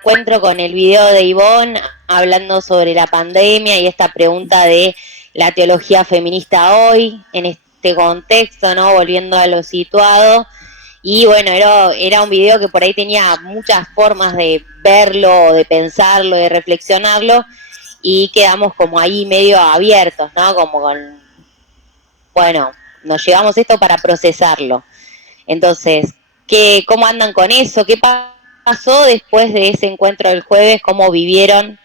encuentro con el video de Ivonne hablando sobre la pandemia y esta pregunta de la teología feminista hoy, en este contexto, ¿no? Volviendo a lo situado. Y bueno, era un video que por ahí tenía muchas formas de verlo, de pensarlo, de reflexionarlo, y quedamos como ahí medio abiertos, ¿no? Como con, bueno, nos llevamos esto para procesarlo. Entonces, ¿cómo andan con eso? ¿Qué pasó después de ese encuentro del jueves? ¿Cómo vivieron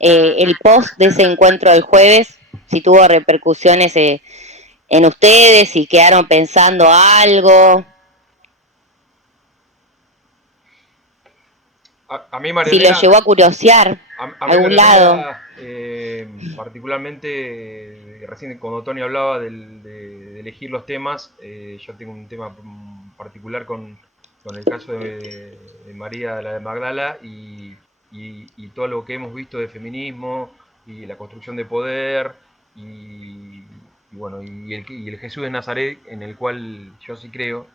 el post de ese encuentro del jueves? Si tuvo repercusiones en ustedes, si quedaron pensando algo, A mí, si los Marianela, llevó a curiosear a a mí, algún lado. Marianela, particularmente, recién cuando Tony hablaba de elegir los temas, yo tengo un tema particular con el caso de María, la de Magdala, y todo lo que hemos visto de feminismo y la construcción de poder, y bueno, y el Jesús de Nazaret, en el cual yo sí creo,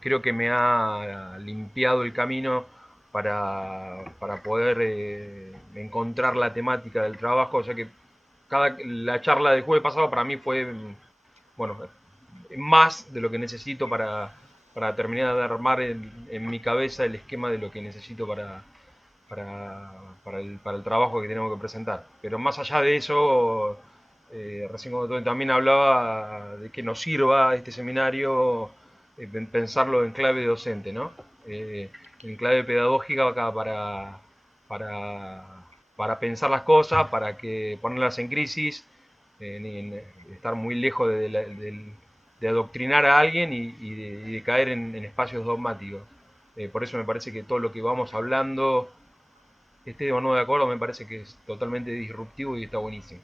creo que me ha limpiado el camino para poder encontrar la temática del trabajo, ya que la charla del jueves pasado para mí fue, bueno, más de lo que necesito para terminar de armar en mi cabeza el esquema de lo que necesito para el trabajo que tenemos que presentar. Pero más allá de eso, recién cuando también hablaba de que nos sirva este seminario, pensarlo en clave docente, ¿no? En clave pedagógica acá para, para pensar las cosas, para que ponerlas en crisis, estar muy lejos de adoctrinar a alguien y de caer en espacios dogmáticos. Por eso me parece que todo lo que vamos hablando, esté o no de acuerdo, me parece que es totalmente disruptivo y está buenísimo.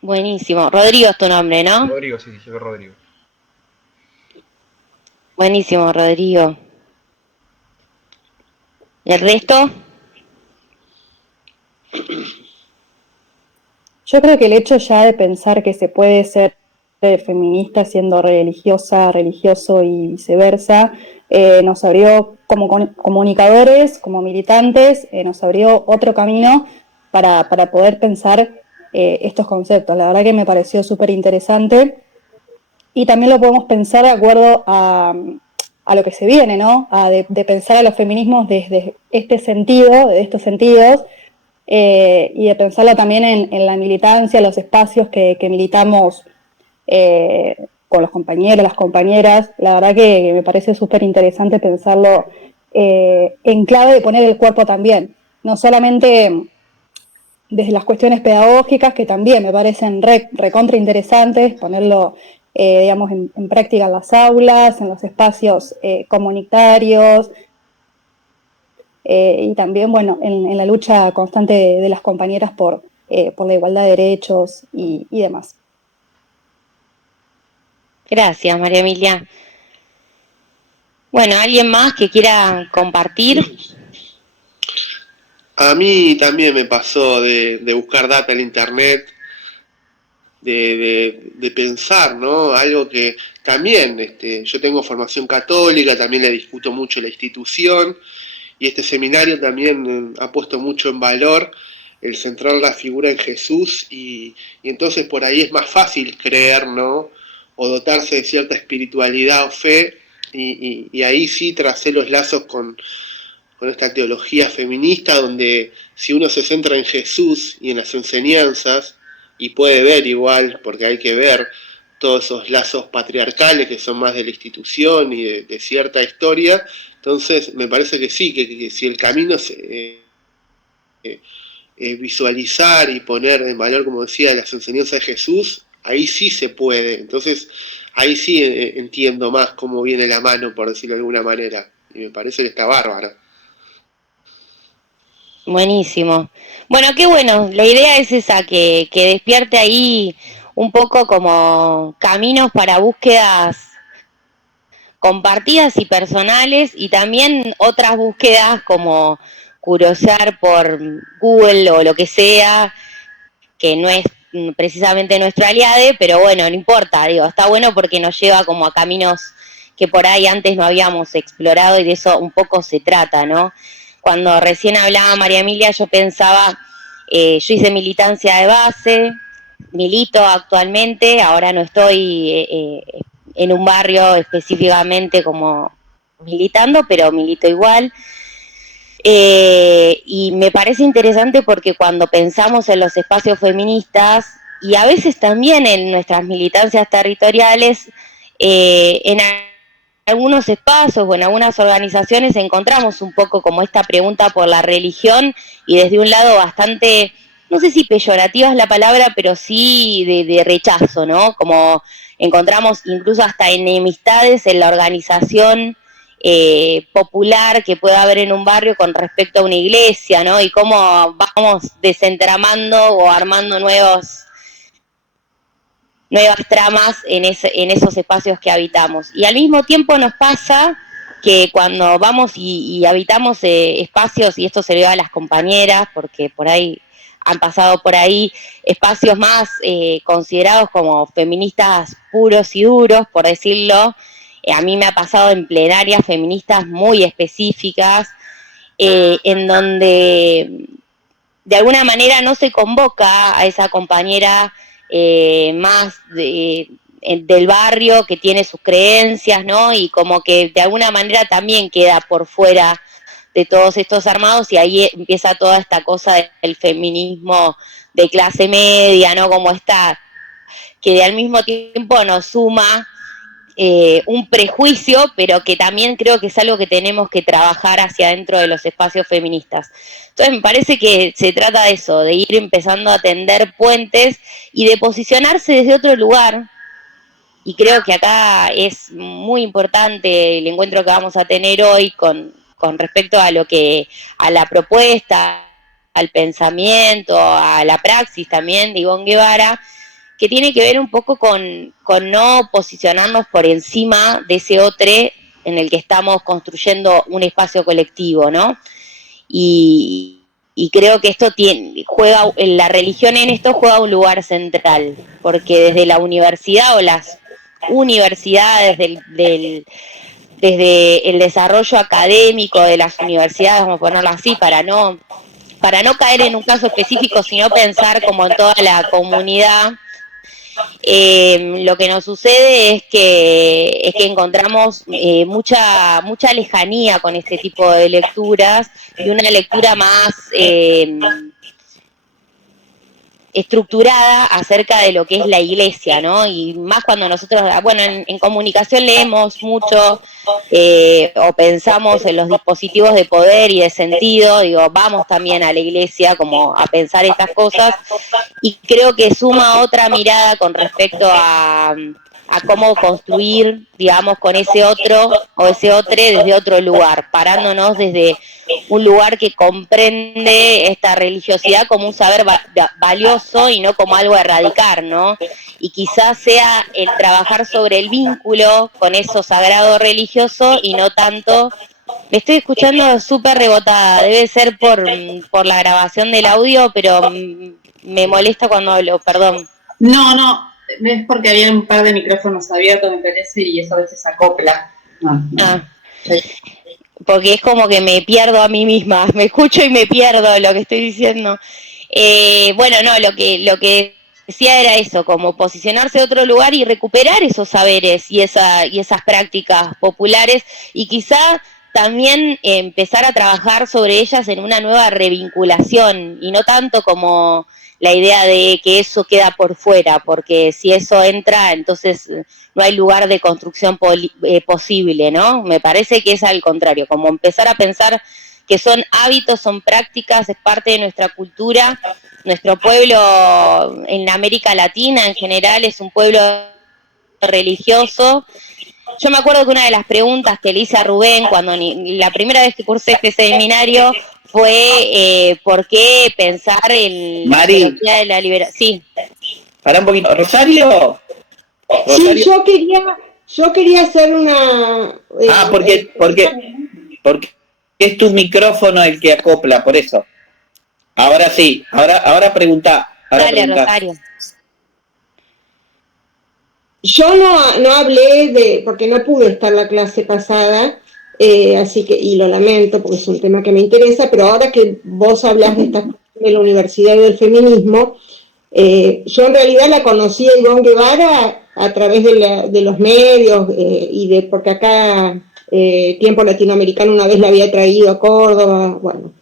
Buenísimo. Rodrigo es tu nombre, ¿no? Rodrigo, sí, yo soy Rodrigo. Buenísimo, Rodrigo. ¿El resto? Yo creo que el hecho ya de pensar que se puede ser feminista siendo religiosa, religioso y viceversa, nos abrió como comunicadores, como militantes, nos abrió otro camino para poder pensar estos conceptos. La verdad que me pareció súper interesante y también lo podemos pensar de acuerdo a lo que se viene, ¿no? De pensar a los feminismos desde este sentido, de estos sentidos, y de pensarlo también en la militancia, los espacios que militamos con los compañeros, las compañeras. La verdad que me parece súper interesante pensarlo en clave de poner el cuerpo también, no solamente desde las cuestiones pedagógicas, que también me parecen recontra interesantes, ponerlo digamos, en práctica en las aulas, en los espacios comunitarios, y también, bueno, en la lucha constante de las compañeras por la igualdad de derechos y demás. Gracias, María Emilia. Bueno, ¿alguien más que quiera compartir? A mí también me pasó de buscar data en internet, de pensar, ¿no? Algo que también, yo tengo formación católica, también le discuto mucho la institución, y este seminario también ha puesto mucho en valor el centrar la figura en Jesús, y entonces por ahí es más fácil creer, ¿no? O dotarse de cierta espiritualidad o fe, y ahí sí tracé los lazos con esta teología feminista, donde si uno se centra en Jesús y en las enseñanzas, y puede ver igual, porque hay que ver todos esos lazos patriarcales que son más de la institución y de cierta historia, entonces me parece que sí, que si el camino es visualizar y poner en valor, como decía, las enseñanzas de Jesús, ahí sí se puede. Entonces ahí sí entiendo más cómo viene la mano, por decirlo de alguna manera, y me parece que está bárbaro. Buenísimo. Bueno, qué bueno. La idea es esa, que despierte ahí un poco como caminos para búsquedas compartidas y personales, y también otras búsquedas como curiosear por Google o lo que sea, que no es precisamente nuestro aliade, pero bueno, no importa, digo, está bueno porque nos lleva como a caminos que por ahí antes no habíamos explorado y de eso un poco se trata, ¿no? Cuando recién hablaba María Emilia, yo pensaba, yo hice militancia de base, milito actualmente, ahora no estoy en un barrio específicamente como militando, pero milito igual. Y me parece interesante porque cuando pensamos en los espacios feministas y a veces también en nuestras militancias territoriales, en algunos espacios o en algunas organizaciones encontramos un poco como esta pregunta por la religión y desde un lado bastante, no sé si peyorativa es la palabra, pero sí de rechazo, ¿no? Como encontramos incluso hasta enemistades en la organización popular que pueda haber en un barrio con respecto a una iglesia, ¿no? Y cómo vamos desentramando o armando nuevas tramas en esos espacios que habitamos. Y al mismo tiempo nos pasa que cuando vamos y habitamos espacios, y esto se le va a las compañeras, porque por ahí han pasado por ahí espacios más considerados como feministas puros y duros, por decirlo. A mí me ha pasado en plenarias feministas muy específicas, en donde de alguna manera no se convoca a esa compañera más del barrio que tiene sus creencias, ¿no? Y como que de alguna manera también queda por fuera de todos estos armados y ahí empieza toda esta cosa del feminismo de clase media, ¿no? Como está, que al mismo tiempo nos suma un prejuicio, pero que también creo que es algo que tenemos que trabajar hacia adentro de los espacios feministas. Entonces me parece que se trata de eso, de ir empezando a tender puentes y de posicionarse desde otro lugar. Y creo que acá es muy importante el encuentro que vamos a tener hoy con respecto a a la propuesta, al pensamiento, a la praxis también de Ivonne Guevara, que tiene que ver un poco con no posicionarnos por encima de ese otro en el que estamos construyendo un espacio colectivo, ¿no? Y creo que esto la religión en esto juega un lugar central, porque desde la universidad o las universidades desde el desarrollo académico de las universidades, vamos a ponerlo así, para no caer en un caso específico, sino pensar como en toda la comunidad. Lo que nos sucede es que encontramos mucha lejanía con este tipo de lecturas y una lectura más estructurada acerca de lo que es la iglesia, ¿no? Y más cuando nosotros, bueno, en comunicación leemos mucho o pensamos en los dispositivos de poder y de sentido, digo, vamos también a la iglesia como a pensar estas cosas y creo que suma otra mirada con respecto a cómo construir, digamos, con ese otro o ese otro desde otro lugar, parándonos desde un lugar que comprende esta religiosidad como un saber valioso y no como algo a erradicar, ¿no? Y quizás sea el trabajar sobre el vínculo con eso sagrado religioso y no tanto. Me estoy escuchando súper rebotada, debe ser por la grabación del audio, pero me molesta cuando hablo, perdón. No, es porque había un par de micrófonos abiertos, me parece, y eso a veces acopla. Porque es como que me pierdo a mí misma, me escucho y me pierdo lo que estoy diciendo. Bueno, no, lo que decía era eso, como posicionarse en otro lugar y recuperar esos saberes y esas prácticas populares y quizá también empezar a trabajar sobre ellas en una nueva revinculación y no tanto como la idea de que eso queda por fuera, porque si eso entra, entonces no hay lugar de construcción posible, ¿no? Me parece que es al contrario, como empezar a pensar que son hábitos, son prácticas, es parte de nuestra cultura. Nuestro pueblo en América Latina en general es un pueblo religioso. Yo me acuerdo que una de las preguntas que le hice a Rubén cuando la primera vez que cursé este seminario fue ¿por qué pensar en la teología de la liberación? Sí. Para un poquito. ¿Rosario? Sí, yo quería hacer una... porque es tu micrófono el que acopla, por eso. Ahora sí, ahora pregunta. Dale, Rosario. yo no hablé porque no pude estar la clase pasada, así que, y lo lamento porque es un tema que me interesa, pero ahora que vos hablas de la universidad y del feminismo, yo en realidad la conocí a Ivonne Guevara a través de los medios porque acá Tiempo Latinoamericano una vez la había traído a Córdoba, bueno.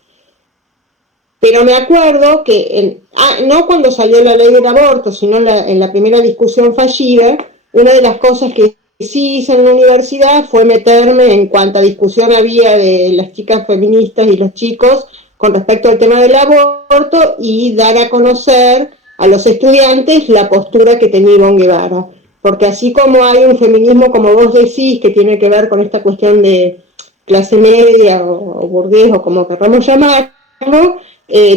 Pero me acuerdo que, no cuando salió la ley del aborto, sino en la primera discusión fallida, una de las cosas que sí hice en la universidad fue meterme en cuanta discusión había de las chicas feministas y los chicos con respecto al tema del aborto y dar a conocer a los estudiantes la postura que tenía Ivonne Guevara. Porque así como hay un feminismo, como vos decís, que tiene que ver con esta cuestión de clase media o burgués o como queramos llamarlo,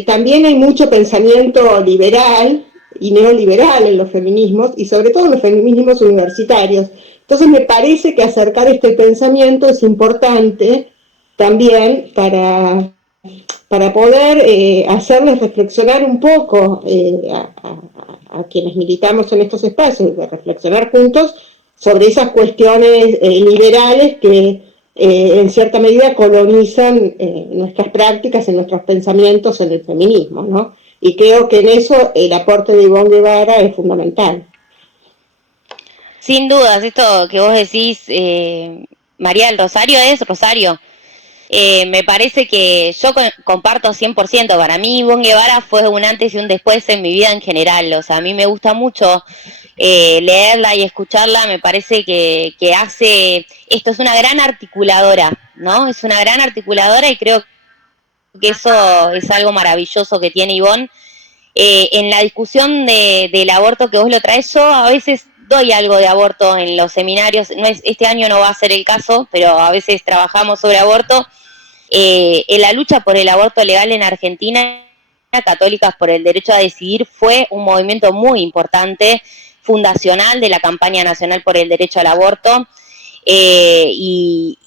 también hay mucho pensamiento liberal y neoliberal en los feminismos y sobre todo en los feminismos universitarios. Entonces me parece que acercar este pensamiento es importante también para poder hacerles reflexionar un poco a quienes militamos en estos espacios, de reflexionar juntos sobre esas cuestiones liberales que en cierta medida colonizan nuestras prácticas, en nuestros pensamientos, en el feminismo, ¿no? Y creo que en eso el aporte de Ivonne Guevara es fundamental. Sin dudas, esto que vos decís, María del Rosario, es Rosario. Me parece que yo comparto 100%, para mí Ivonne Guevara fue un antes y un después en mi vida en general, o sea, a mí me gusta mucho leerla y escucharla, me parece que hace, esto es una gran articuladora, ¿no? Es una gran articuladora y creo que eso es algo maravilloso que tiene Ivonne. En la discusión del aborto que vos lo traes, yo a veces doy algo de aborto en los seminarios, este año no va a ser el caso, pero a veces trabajamos sobre aborto. En la lucha por el aborto legal en Argentina, Católicas por el Derecho a Decidir fue un movimiento muy importante, fundacional de la campaña nacional por el derecho al aborto, y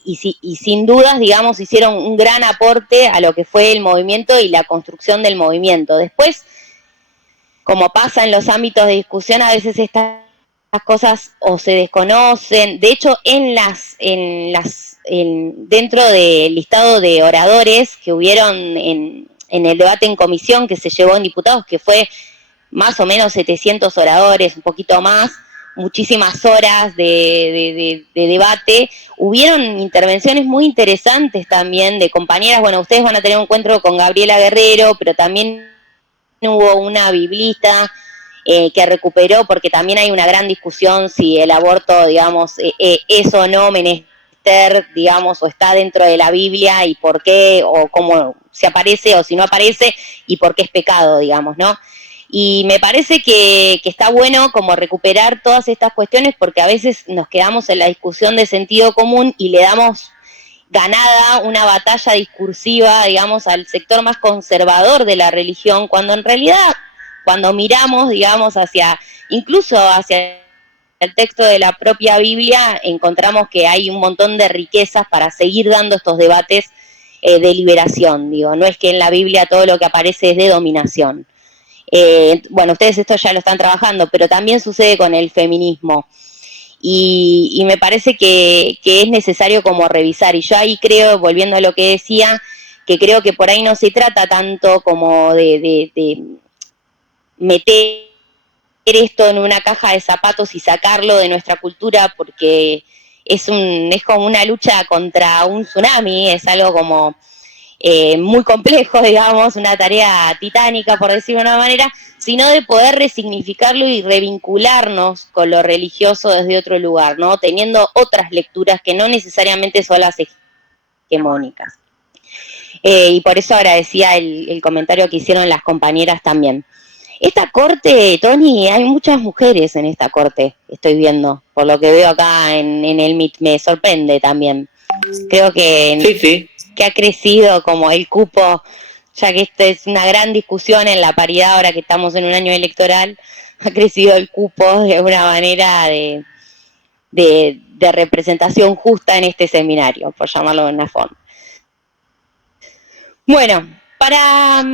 sin dudas, digamos, hicieron un gran aporte a lo que fue el movimiento y la construcción del movimiento. Después, como pasa en los ámbitos de discusión, a veces estas cosas o se desconocen. De hecho, dentro del listado de oradores que hubieron en el debate en comisión que se llevó en diputados, que fue más o menos 700 oradores, un poquito más, muchísimas horas de debate, hubieron intervenciones muy interesantes también de compañeras. Bueno, ustedes van a tener un encuentro con Gabriela Guerrero, pero también hubo una biblista que recuperó, porque también hay una gran discusión si el aborto, digamos, es o no menester, digamos, o está dentro de la Biblia y por qué, o cómo se aparece o si no aparece y por qué es pecado, digamos, ¿no? Y me parece que está bueno como recuperar todas estas cuestiones, porque a veces nos quedamos en la discusión de sentido común y le damos ganada una batalla discursiva, digamos, al sector más conservador de la religión, cuando en realidad, cuando miramos, digamos, incluso hacia el texto de la propia Biblia, encontramos que hay un montón de riquezas para seguir dando estos debates de liberación, digo, no es que en la Biblia todo lo que aparece es de dominación. Bueno, ustedes esto ya lo están trabajando, pero también sucede con el feminismo. Y me parece que es necesario como revisar. Y yo ahí creo, volviendo a lo que decía, que creo que por ahí no se trata tanto como de meter esto en una caja de zapatos y sacarlo de nuestra cultura, porque es como una lucha contra un tsunami, es algo como muy complejo, digamos, una tarea titánica, por decirlo de una manera, sino de poder resignificarlo y revincularnos con lo religioso desde otro lugar, ¿no? Teniendo otras lecturas que no necesariamente son las hegemónicas. Y por eso agradecía el comentario que hicieron las compañeras también. Esta corte, Tony, hay muchas mujeres en esta corte, estoy viendo, por lo que veo acá en el MIT, me sorprende también. Creo que, sí. Que ha crecido como el cupo, ya que esta es una gran discusión en la paridad ahora que estamos en un año electoral, ha crecido el cupo de una manera de representación justa en este seminario, por llamarlo de una forma. Bueno, para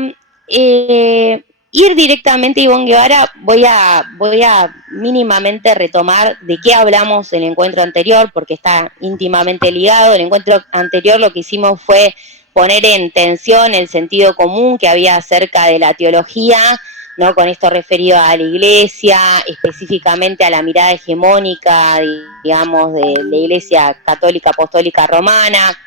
ir directamente a Ivonne Guevara, voy a mínimamente retomar de qué hablamos en el encuentro anterior, porque está íntimamente ligado. El encuentro anterior lo que hicimos fue poner en tensión el sentido común que había acerca de la teología, ¿no? Con esto referido a la Iglesia, específicamente a la mirada hegemónica, digamos, de la Iglesia Católica Apostólica Romana,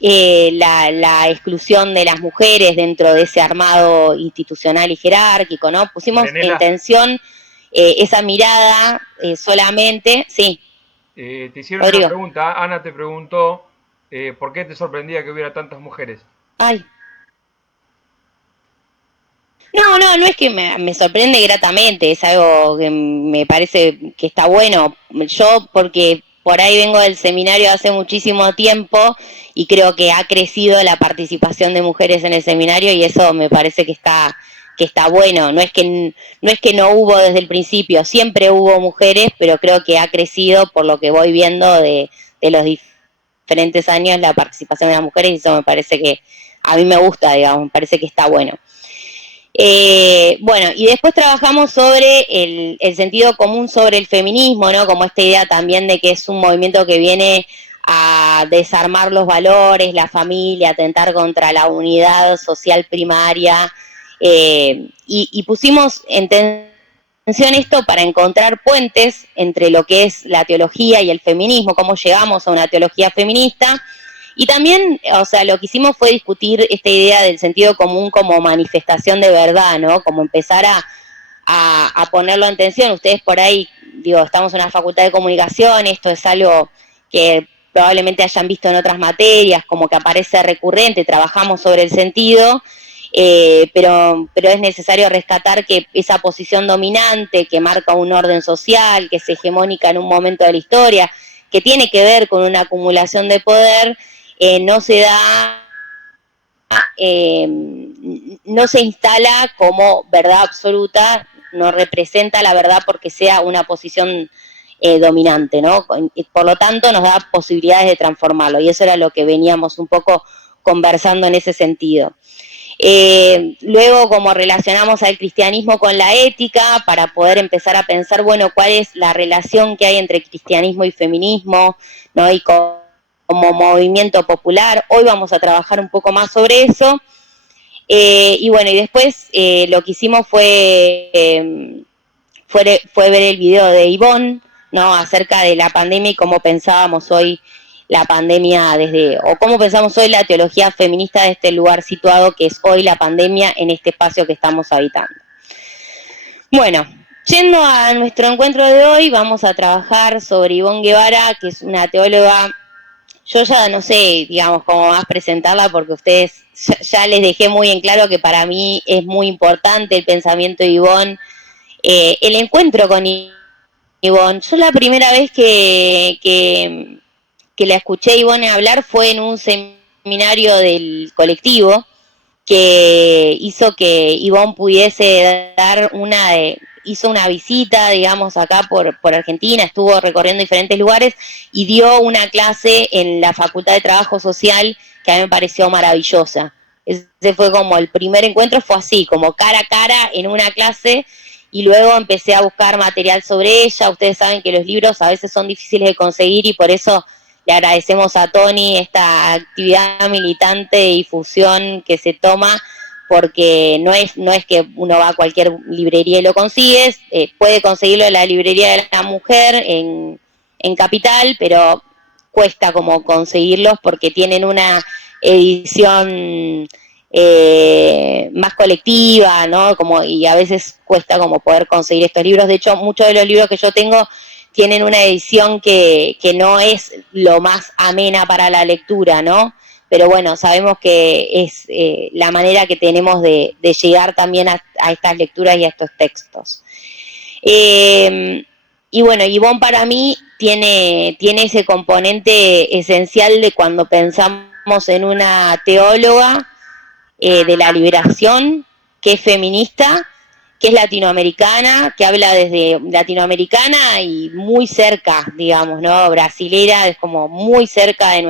la exclusión de las mujeres dentro de ese armado institucional y jerárquico, ¿no? Pusimos Marinela, en tensión esa mirada solamente, sí. te hicieron Rodrigo. una pregunta, Ana te preguntó ¿por qué te sorprendía que hubiera tantas mujeres? Ay. No es que me sorprende gratamente, es algo que me parece que está bueno. Yo, porque por ahí vengo del seminario hace muchísimo tiempo y creo que ha crecido la participación de mujeres en el seminario y eso me parece que está bueno. No es que no hubo desde el principio, siempre hubo mujeres, pero creo que ha crecido por lo que voy viendo de los diferentes años la participación de las mujeres y eso me parece que a mí me gusta, digamos, me parece que está bueno. Bueno, y después trabajamos sobre el sentido común sobre el feminismo, ¿no? Como esta idea también de que es un movimiento que viene a desarmar los valores, la familia, atentar contra la unidad social primaria, y pusimos en tensión esto para encontrar puentes entre lo que es la teología y el feminismo, cómo llegamos a una teología feminista. Y también, o sea, lo que hicimos fue discutir esta idea del sentido común como manifestación de verdad, ¿no? Como empezar a ponerlo en tensión. Ustedes por ahí, digo, estamos en una facultad de comunicación, esto es algo que probablemente hayan visto en otras materias, como que aparece recurrente, trabajamos sobre el sentido, pero es necesario rescatar que esa posición dominante que marca un orden social, que es hegemónica en un momento de la historia, que tiene que ver con una acumulación de poder, no se da, no se instala como verdad absoluta, no representa la verdad porque sea una posición dominante, ¿no? Por lo tanto, nos da posibilidades de transformarlo, y eso era lo que veníamos un poco conversando en ese sentido. Luego, como relacionamos al cristianismo con la ética, para poder empezar a pensar, bueno, cuál es la relación que hay entre cristianismo y feminismo, ¿no? Y como movimiento popular. Hoy vamos a trabajar un poco más sobre eso. Y bueno, y después lo que hicimos fue ver el video de Ivonne, ¿no? Acerca de la pandemia y cómo pensábamos hoy la pandemia o cómo pensamos hoy la teología feminista de este lugar situado que es hoy la pandemia en este espacio que estamos habitando. Bueno, yendo a nuestro encuentro de hoy, vamos a trabajar sobre Ivonne Guevara, que es una teóloga. Yo ya no sé, digamos, cómo más presentarla porque ustedes ya les dejé muy en claro que para mí es muy importante el pensamiento de Ivonne, el encuentro con Ivonne. Yo la primera vez que la escuché a Ivonne hablar fue en un seminario del colectivo que hizo que Ivonne pudiese dar hizo una visita, digamos, acá por Argentina, estuvo recorriendo diferentes lugares y dio una clase en la Facultad de Trabajo Social que a mí me pareció maravillosa. Ese fue como el primer encuentro, fue así, como cara a cara en una clase, y luego empecé a buscar material sobre ella. Ustedes saben que los libros a veces son difíciles de conseguir y por eso le agradecemos a Tony esta actividad militante de difusión que se toma, porque no es que uno va a cualquier librería y lo consigues, puede conseguirlo en la librería de la mujer en Capital, pero cuesta como conseguirlos porque tienen una edición más colectiva, ¿no? Y a veces cuesta como poder conseguir estos libros. De hecho, muchos de los libros que yo tengo tienen una edición que no es lo más amena para la lectura, ¿no? Pero bueno, sabemos que es la manera que tenemos de llegar también a estas lecturas y a estos textos. Y bueno, Ivonne para mí tiene ese componente esencial de cuando pensamos en una teóloga de la liberación, que es feminista, que es latinoamericana, que habla desde latinoamericana y muy cerca, digamos, ¿no? Brasilera, es como muy cerca de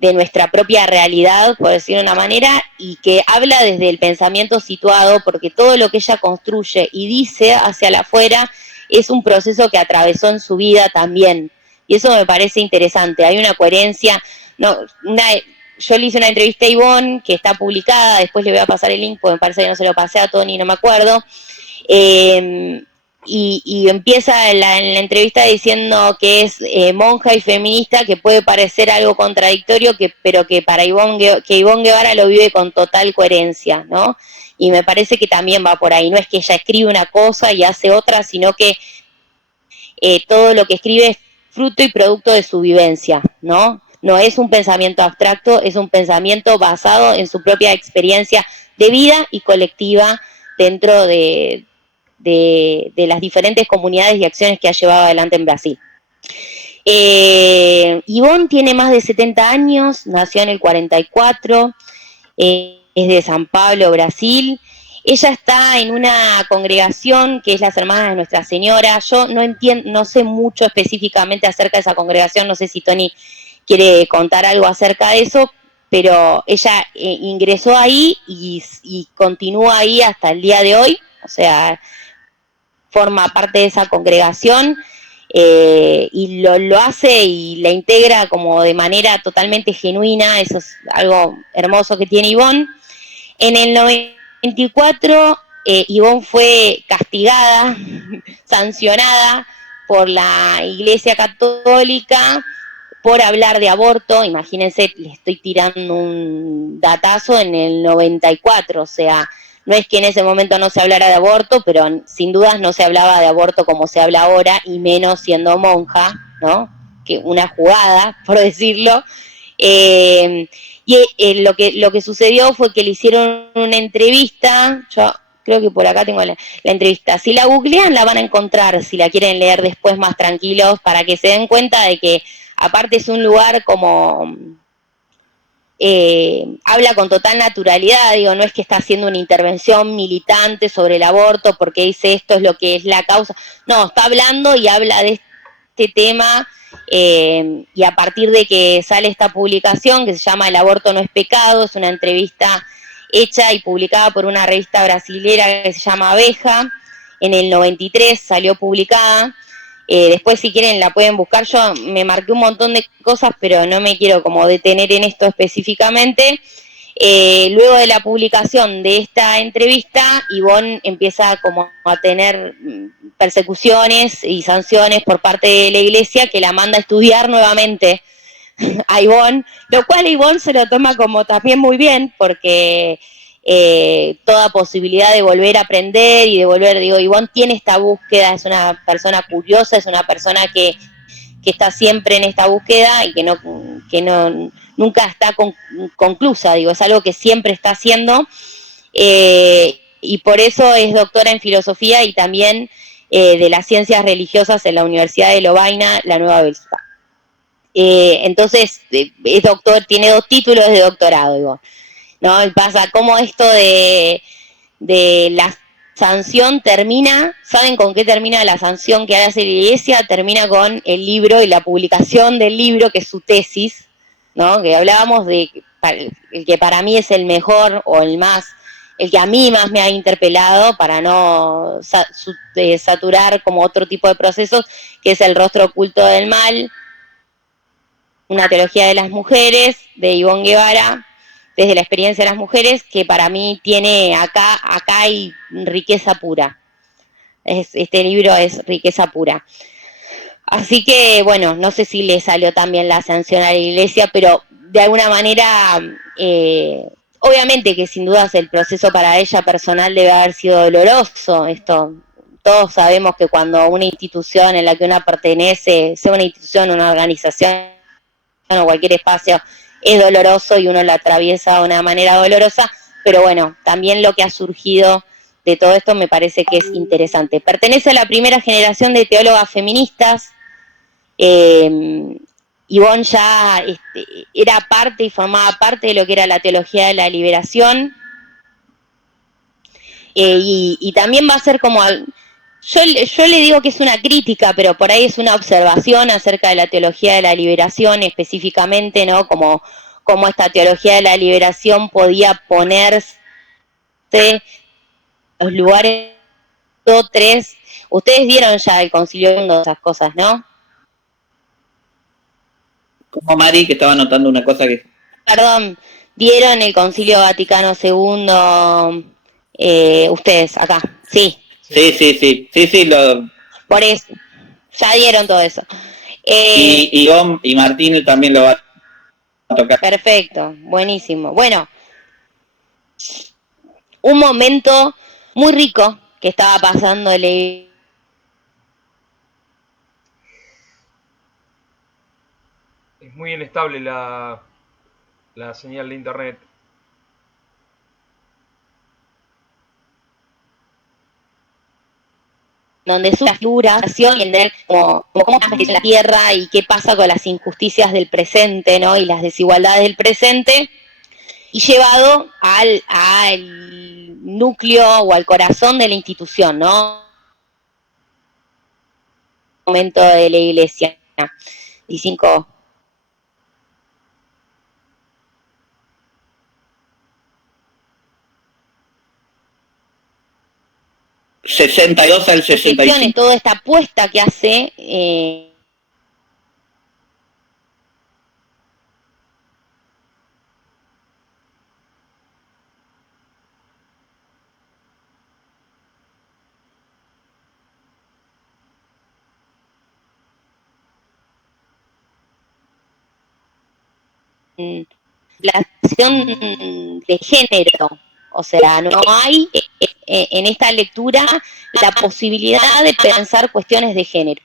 de nuestra propia realidad, por decirlo de una manera, y que habla desde el pensamiento situado, porque todo lo que ella construye y dice hacia la afuera es un proceso que atravesó en su vida también. Y eso me parece interesante. Hay una coherencia. Yo le hice una entrevista a Ivonne, que está publicada, después le voy a pasar el link, porque me parece que no se lo pasé a Tony, no me acuerdo. Y empieza en la entrevista diciendo que es monja y feminista, que puede parecer algo contradictorio, pero que para Ivonne Guevara lo vive con total coherencia, ¿no? Y me parece que también va por ahí. No es que ella escribe una cosa y hace otra, sino que todo lo que escribe es fruto y producto de su vivencia, ¿no? No es un pensamiento abstracto, es un pensamiento basado en su propia experiencia de vida y colectiva dentro de las diferentes comunidades y acciones que ha llevado adelante en Brasil. Ivonne tiene más de 70 años, nació en el 44, es de San Pablo, Brasil. Ella está en una congregación que es las Hermanas de Nuestra Señora. Yo no sé mucho específicamente acerca de esa congregación, no sé si Tony quiere contar algo acerca de eso, pero ella ingresó ahí y continúa ahí hasta el día de hoy, o sea, forma parte de esa congregación y lo hace y la integra como de manera totalmente genuina. Eso es algo hermoso que tiene Ivonne. En el 94 Ivonne fue castigada, sancionada por la Iglesia Católica por hablar de aborto. Imagínense, le estoy tirando un datazo en el 94, o sea, no es que en ese momento no se hablara de aborto, pero sin dudas no se hablaba de aborto como se habla ahora, y menos siendo monja, ¿no? Que una jugada, por decirlo. Lo que sucedió fue que le hicieron una entrevista. Yo creo que por acá tengo la entrevista. Si la googlean la van a encontrar, si la quieren leer después más tranquilos, para que se den cuenta de que aparte es un lugar como... habla con total naturalidad, digo, no es que está haciendo una intervención militante sobre el aborto porque dice esto es lo que es la causa, no, está hablando y habla de este tema, y a partir de que sale esta publicación que se llama El aborto no es pecado, es una entrevista hecha y publicada por una revista brasilera que se llama Abeja, en el 93 salió publicada. Después si quieren la pueden buscar. Yo me marqué un montón de cosas, pero no me quiero como detener en esto específicamente. Luego de la publicación de esta entrevista, Ivonne empieza como a tener persecuciones y sanciones por parte de la iglesia, que la manda a estudiar nuevamente a Ivonne, lo cual Ivonne se lo toma como también muy bien, porque toda posibilidad de volver a aprender y de volver, digo, Ivonne tiene esta búsqueda, es una persona curiosa, es una persona que está siempre en esta búsqueda y que nunca está conclusa, digo, es algo que siempre está haciendo, y por eso es doctora en filosofía y también de las ciencias religiosas en la Universidad de Lovaina, la Nueva Bélgica. Entonces, es doctor, tiene 2 títulos de doctorado, digo, ¿no? Y pasa como esto de la sanción termina, ¿saben con qué termina la sanción que hace la iglesia? Termina con el libro y la publicación del libro, que es su tesis, ¿no? Que hablábamos de el que para mí es el mejor o el que a mí más me ha interpelado para no saturar como otro tipo de procesos, que es El rostro oculto del mal, una teología de las mujeres, de Ivonne Guevara, desde la experiencia de las mujeres, que para mí tiene acá hay riqueza pura. Este libro es riqueza pura. Así que, bueno, no sé si le salió también la sanción a la iglesia, pero de alguna manera, obviamente que sin dudas el proceso para ella personal debe haber sido doloroso. Todos sabemos que cuando una institución en la que uno pertenece, sea una institución, una organización o cualquier espacio, es doloroso y uno lo atraviesa de una manera dolorosa, pero bueno, también lo que ha surgido de todo esto me parece que es interesante. Pertenece a la primera generación de teólogas feministas. Ivonne ya era parte y formaba parte de lo que era la teología de la liberación, y también va a ser como yo le digo que es una crítica, pero por ahí es una observación acerca de la teología de la liberación específicamente, ¿no? Como esta teología de la liberación podía ponerse en los lugares 3. Ustedes vieron ya el Concilio de esas cosas, ¿no? Como Mari, que estaba anotando una cosa que... Perdón, ¿vieron el Concilio Vaticano II? Ustedes, acá, sí. Sí, Por eso, ya dieron todo eso. y Martín también lo va a tocar. Perfecto, buenísimo. Bueno, un momento muy rico que estaba pasando en la Es muy inestable la señal de internet. donde su duración y entender cómo es la tierra y qué pasa con las injusticias del presente, ¿no? Y las desigualdades del presente, y llevado al núcleo o al corazón de la institución, ¿no? Momento de la iglesia. Y 5. 62 al 65. Toda esta apuesta que hace la acción de género. O sea, no hay en esta lectura la posibilidad de pensar cuestiones de género.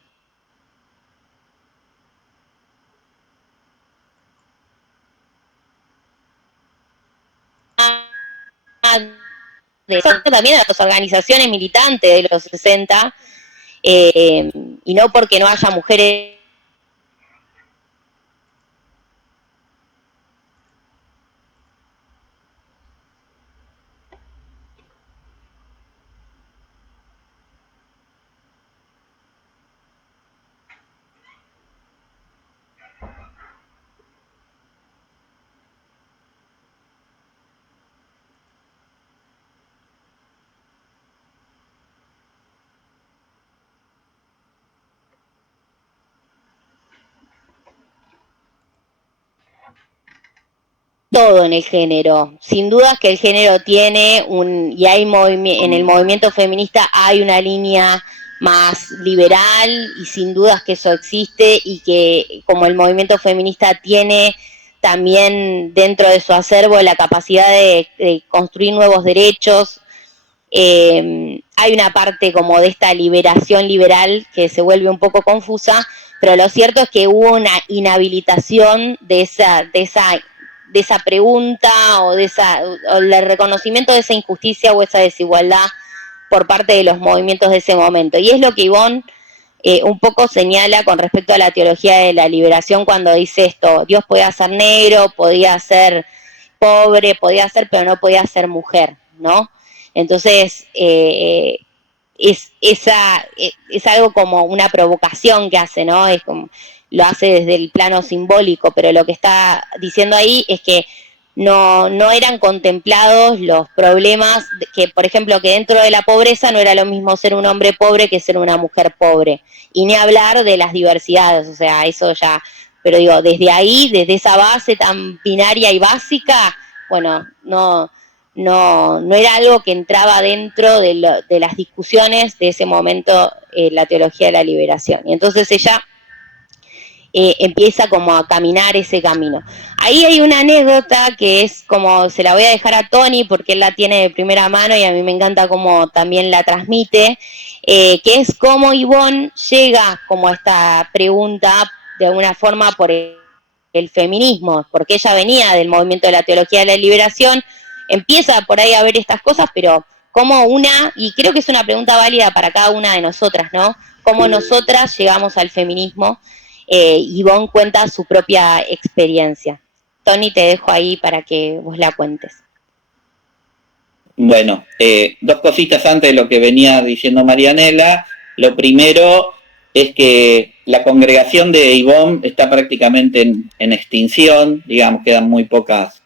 También a las organizaciones militantes de los 60, y no porque no haya mujeres todo en el género. Sin dudas que el género tiene y hay en el movimiento feminista hay una línea más liberal, y sin dudas que eso existe, y que como el movimiento feminista tiene también dentro de su acervo la capacidad de construir nuevos derechos, hay una parte como de esta liberación liberal que se vuelve un poco confusa, pero lo cierto es que hubo una inhabilitación de esa pregunta o el reconocimiento de esa injusticia o esa desigualdad por parte de los movimientos de ese momento. Y es lo que Ivonne un poco señala con respecto a la teología de la liberación cuando dice esto: Dios podía ser negro, podía ser pobre, podía ser, pero no podía ser mujer, ¿no? Entonces, es algo como una provocación que hace, ¿no? Es como, lo hace desde el plano simbólico, pero lo que está diciendo ahí es que no eran contemplados los problemas, que por ejemplo que dentro de la pobreza no era lo mismo ser un hombre pobre que ser una mujer pobre, y ni hablar de las diversidades, o sea, eso ya, pero digo, desde ahí, desde esa base tan binaria y básica, bueno, no era algo que entraba dentro de las discusiones de ese momento, la teología de la liberación. Y entonces ella empieza como a caminar ese camino. Ahí hay una anécdota que es como, se la voy a dejar a Tony porque él la tiene de primera mano y a mí me encanta cómo también la transmite, que es cómo Ivonne llega como a esta pregunta de alguna forma por el feminismo, porque ella venía del movimiento de la teología de la liberación, empieza por ahí a ver estas cosas, pero como y creo que es una pregunta válida para cada una de nosotras, ¿no? Cómo nosotras llegamos al feminismo. Ivonne cuenta su propia experiencia. Tony, te dejo ahí para que vos la cuentes. Bueno, dos cositas antes de lo que venía diciendo Marianela. Lo primero es que la congregación de Ivonne está prácticamente en extinción, digamos, quedan muy pocas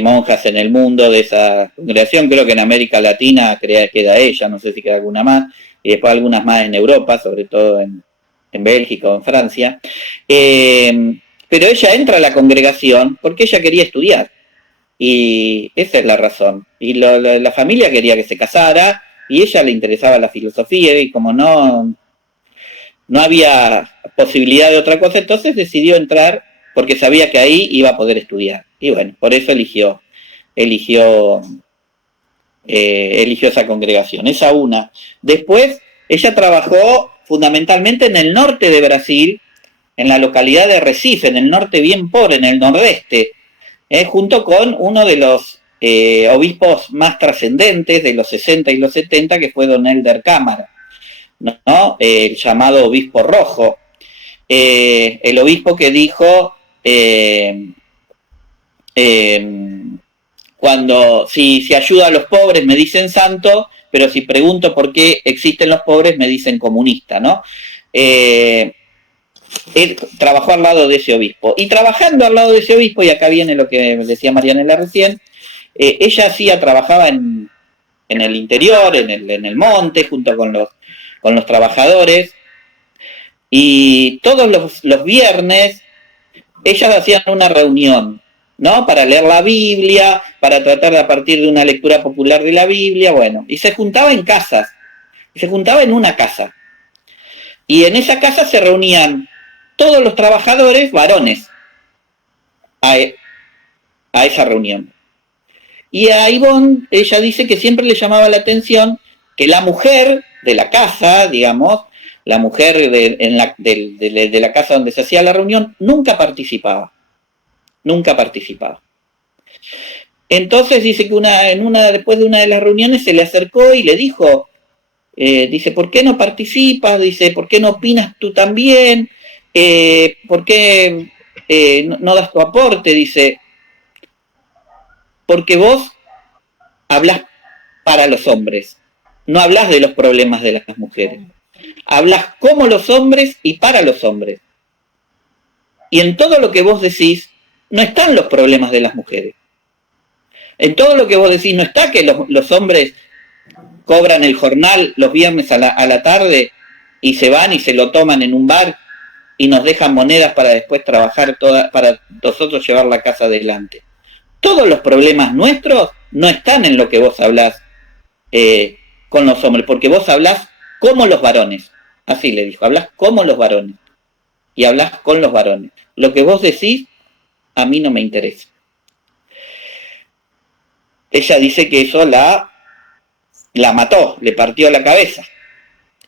monjas en el mundo de esa congregación. Creo que en América Latina queda ella, no sé si queda alguna más, y después algunas más en Europa, sobre todo en Bélgica o en Francia. Pero ella entra a la congregación porque ella quería estudiar, y esa es la razón. Y la familia quería que se casara, y ella le interesaba la filosofía, y como no había posibilidad de otra cosa, entonces decidió entrar porque sabía que ahí iba a poder estudiar. Y bueno, por eso eligió esa congregación. Esa una. Después, ella trabajó fundamentalmente en el norte de Brasil, en la localidad de Recife, en el norte bien pobre, en el nordeste, junto con uno de los obispos más trascendentes de los 60 y los 70, que fue don Helder Cámara, ¿no? El llamado obispo rojo, el obispo que dijo cuando si ayuda a los pobres me dicen santo, pero si pregunto por qué existen los pobres me dicen comunista, ¿no? Él trabajó al lado de ese obispo, y trabajando al lado de ese obispo, y acá viene lo que decía Marianela recién, ella trabajaba en el interior, en el monte, junto con los trabajadores, y todos los viernes ellas hacían una reunión, ¿no? Para leer la Biblia, para tratar de a partir de una lectura popular de la Biblia, bueno, y se juntaba en casas, se juntaba en una casa, y en esa casa se reunían todos los trabajadores varones a esa reunión. Y a Ivonne, ella dice que siempre le llamaba la atención que la mujer de la casa, digamos, la mujer de la casa donde se hacía la reunión, nunca participaba. Entonces dice que después de una de las reuniones se le acercó y le dijo, dice, ¿por qué no participas? Dice, ¿por qué no opinas tú también? ¿Por qué no das tu aporte? Dice, porque vos hablas para los hombres, no hablas de los problemas de las mujeres. Hablas como los hombres y para los hombres. Y en todo lo que vos decís no están los problemas de las mujeres. En todo lo que vos decís no está que los hombres cobran el jornal los viernes a la tarde y se van y se lo toman en un bar y nos dejan monedas para después trabajar para nosotros llevar la casa adelante. Todos los problemas nuestros no están en lo que vos hablás con los hombres, porque vos hablás como los varones. Así le dijo, hablás como los varones y hablás con los varones. Lo que vos decís a mí no me interesa. Ella dice que eso la mató, le partió la cabeza.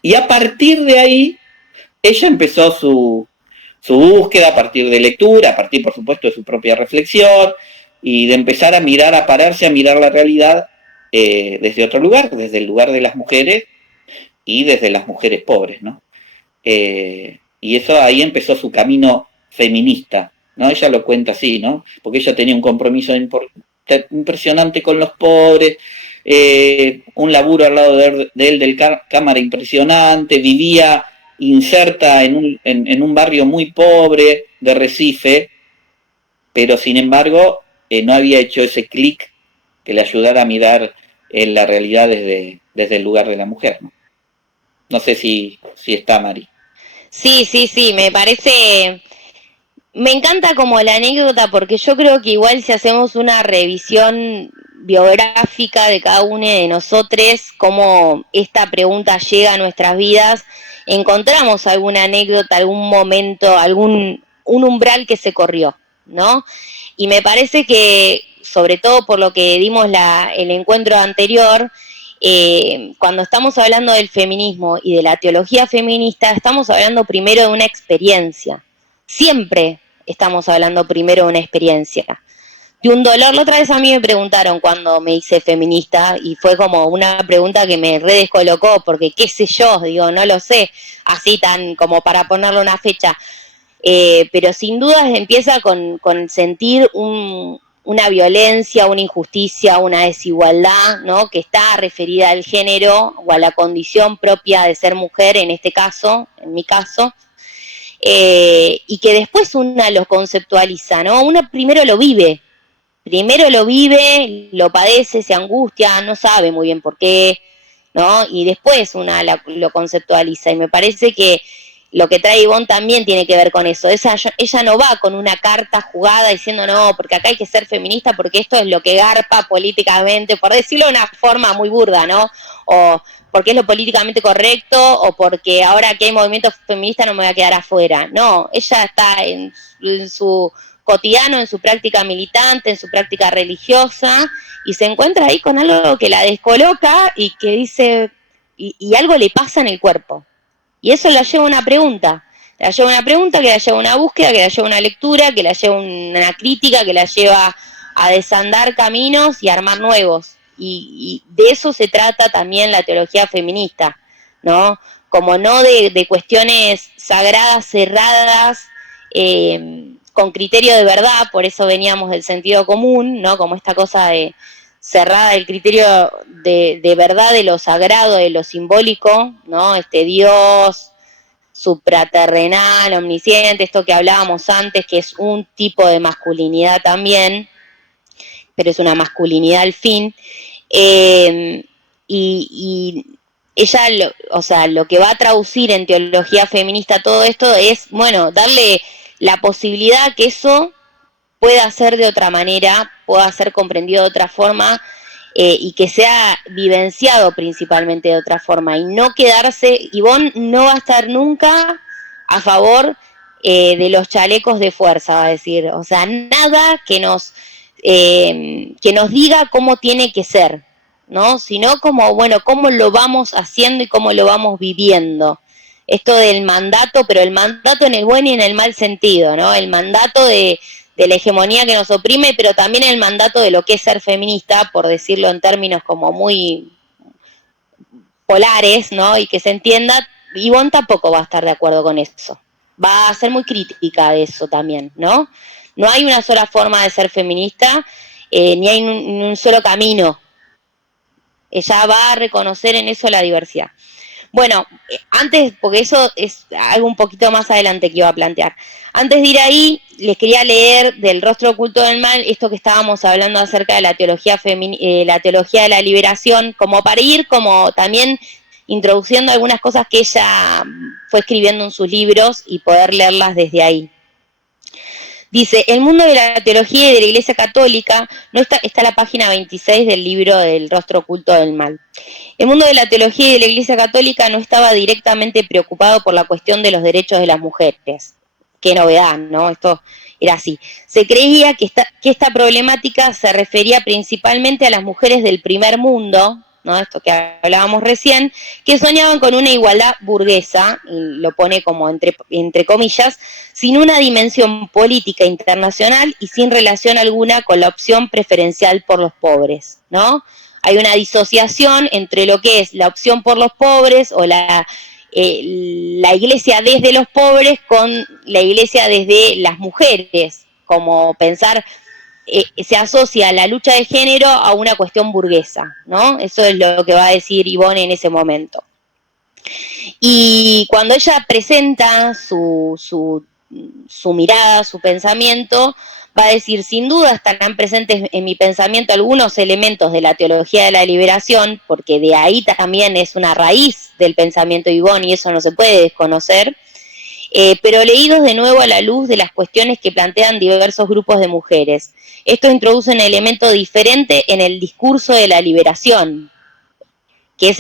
Y a partir de ahí, ella empezó su búsqueda a partir de lectura, a partir, por supuesto, de su propia reflexión, y de empezar a pararse a mirar la realidad desde otro lugar, desde el lugar de las mujeres y desde las mujeres pobres, ¿no? Y eso ahí empezó su camino feminista, ¿no? Ella lo cuenta así, ¿no? Porque ella tenía un compromiso impresionante con los pobres, un laburo al lado de él del Cámara impresionante, vivía inserta en un barrio muy pobre de Recife, pero sin embargo no había hecho ese clic que le ayudara a mirar la realidad desde el lugar de la mujer, ¿no? No sé si está, Mari. Sí, me encanta como la anécdota, porque yo creo que igual si hacemos una revisión biográfica de cada uno de nosotros, cómo esta pregunta llega a nuestras vidas, encontramos alguna anécdota, algún momento, un umbral que se corrió, ¿no? Y me parece que, sobre todo por lo que dimos el encuentro anterior, cuando estamos hablando del feminismo y de la teología feminista, estamos hablando primero de una experiencia. Siempre estamos hablando primero de una experiencia, de un dolor. La otra vez a mí me preguntaron cuando me hice feminista, y fue como una pregunta que me redescolocó, porque qué sé yo, digo, no lo sé, así tan como para ponerle una fecha. Pero sin duda empieza con sentir una violencia, una injusticia, una desigualdad, ¿no? Que está referida al género o a la condición propia de ser mujer, en este caso, en mi caso, y que después una lo conceptualiza, ¿no? Una primero lo vive, lo padece, se angustia, no sabe muy bien por qué, ¿no? Y después una lo conceptualiza, y me parece que lo que trae Ivonne también tiene que ver con eso. Ella no va con una carta jugada diciendo, no, porque acá hay que ser feminista porque esto es lo que garpa políticamente, por decirlo de una forma muy burda, ¿no? O porque es lo políticamente correcto, o porque ahora que hay movimiento feminista no me voy a quedar afuera. No, ella está en su cotidiano, en su práctica militante, en su práctica religiosa, y se encuentra ahí con algo que la descoloca y que dice, y algo le pasa en el cuerpo. Y eso la lleva a una pregunta, que la lleva a una búsqueda, que la lleva a una lectura, que la lleva a una crítica, que la lleva a desandar caminos y a armar nuevos. Y de eso se trata también la teología feminista, ¿no? Como no de cuestiones sagradas, cerradas, con criterio de verdad, por eso veníamos del sentido común, ¿no? Como esta cosa de cerrada, el criterio de verdad, de lo sagrado, de lo simbólico, ¿no? Dios supraterrenal, omnisciente, esto que hablábamos antes, que es un tipo de masculinidad también, pero es una masculinidad al fin, y ella, lo que va a traducir en teología feminista todo esto es, bueno, darle la posibilidad que eso pueda ser de otra manera, pueda ser comprendido de otra forma, y que sea vivenciado principalmente de otra forma, y no quedarse. Ivonne no va a estar nunca a favor de los chalecos de fuerza, va a decir, o sea, nada que nos diga cómo tiene que ser, ¿no? Sino como, bueno, cómo lo vamos haciendo y cómo lo vamos viviendo. Esto del mandato, pero el mandato en el buen y en el mal sentido, ¿no? El mandato de la hegemonía que nos oprime, pero también el mandato de lo que es ser feminista, por decirlo en términos como muy polares, ¿no? Y que se entienda. Ivonne tampoco va a estar de acuerdo con eso. Va a ser muy crítica de eso también, ¿no? No hay una sola forma de ser feminista, ni hay un solo camino. Ella va a reconocer en eso la diversidad. Bueno, antes, porque eso es algo un poquito más adelante que iba a plantear. Antes de ir ahí, les quería leer del Rostro Oculto del Mal, esto que estábamos hablando acerca de la teología la teología de la liberación, como para ir como también introduciendo algunas cosas que ella fue escribiendo en sus libros y poder leerlas desde ahí. Dice, el mundo de la teología y de la Iglesia Católica, no está la página 26 del libro del Rostro Oculto del Mal. El mundo de la teología y de la Iglesia Católica no estaba directamente preocupado por la cuestión de los derechos de las mujeres. Qué novedad, ¿no? Esto era así. Se creía que esta problemática se refería principalmente a las mujeres del primer mundo, ¿no? Esto que hablábamos recién, que soñaban con una igualdad burguesa, y lo pone como entre comillas, sin una dimensión política internacional y sin relación alguna con la opción preferencial por los pobres, ¿no? Hay una disociación entre lo que es la opción por los pobres o la iglesia desde los pobres con la iglesia desde las mujeres, como pensar, se asocia la lucha de género a una cuestión burguesa, ¿no? Eso es lo que va a decir Ivonne en ese momento. Y cuando ella presenta su mirada, su pensamiento, va a decir, sin duda estarán presentes en mi pensamiento algunos elementos de la teología de la liberación, porque de ahí también es una raíz del pensamiento de Ivonne y eso no se puede desconocer, pero leídos de nuevo a la luz de las cuestiones que plantean diversos grupos de mujeres. Esto introduce un elemento diferente en el discurso de la liberación, que es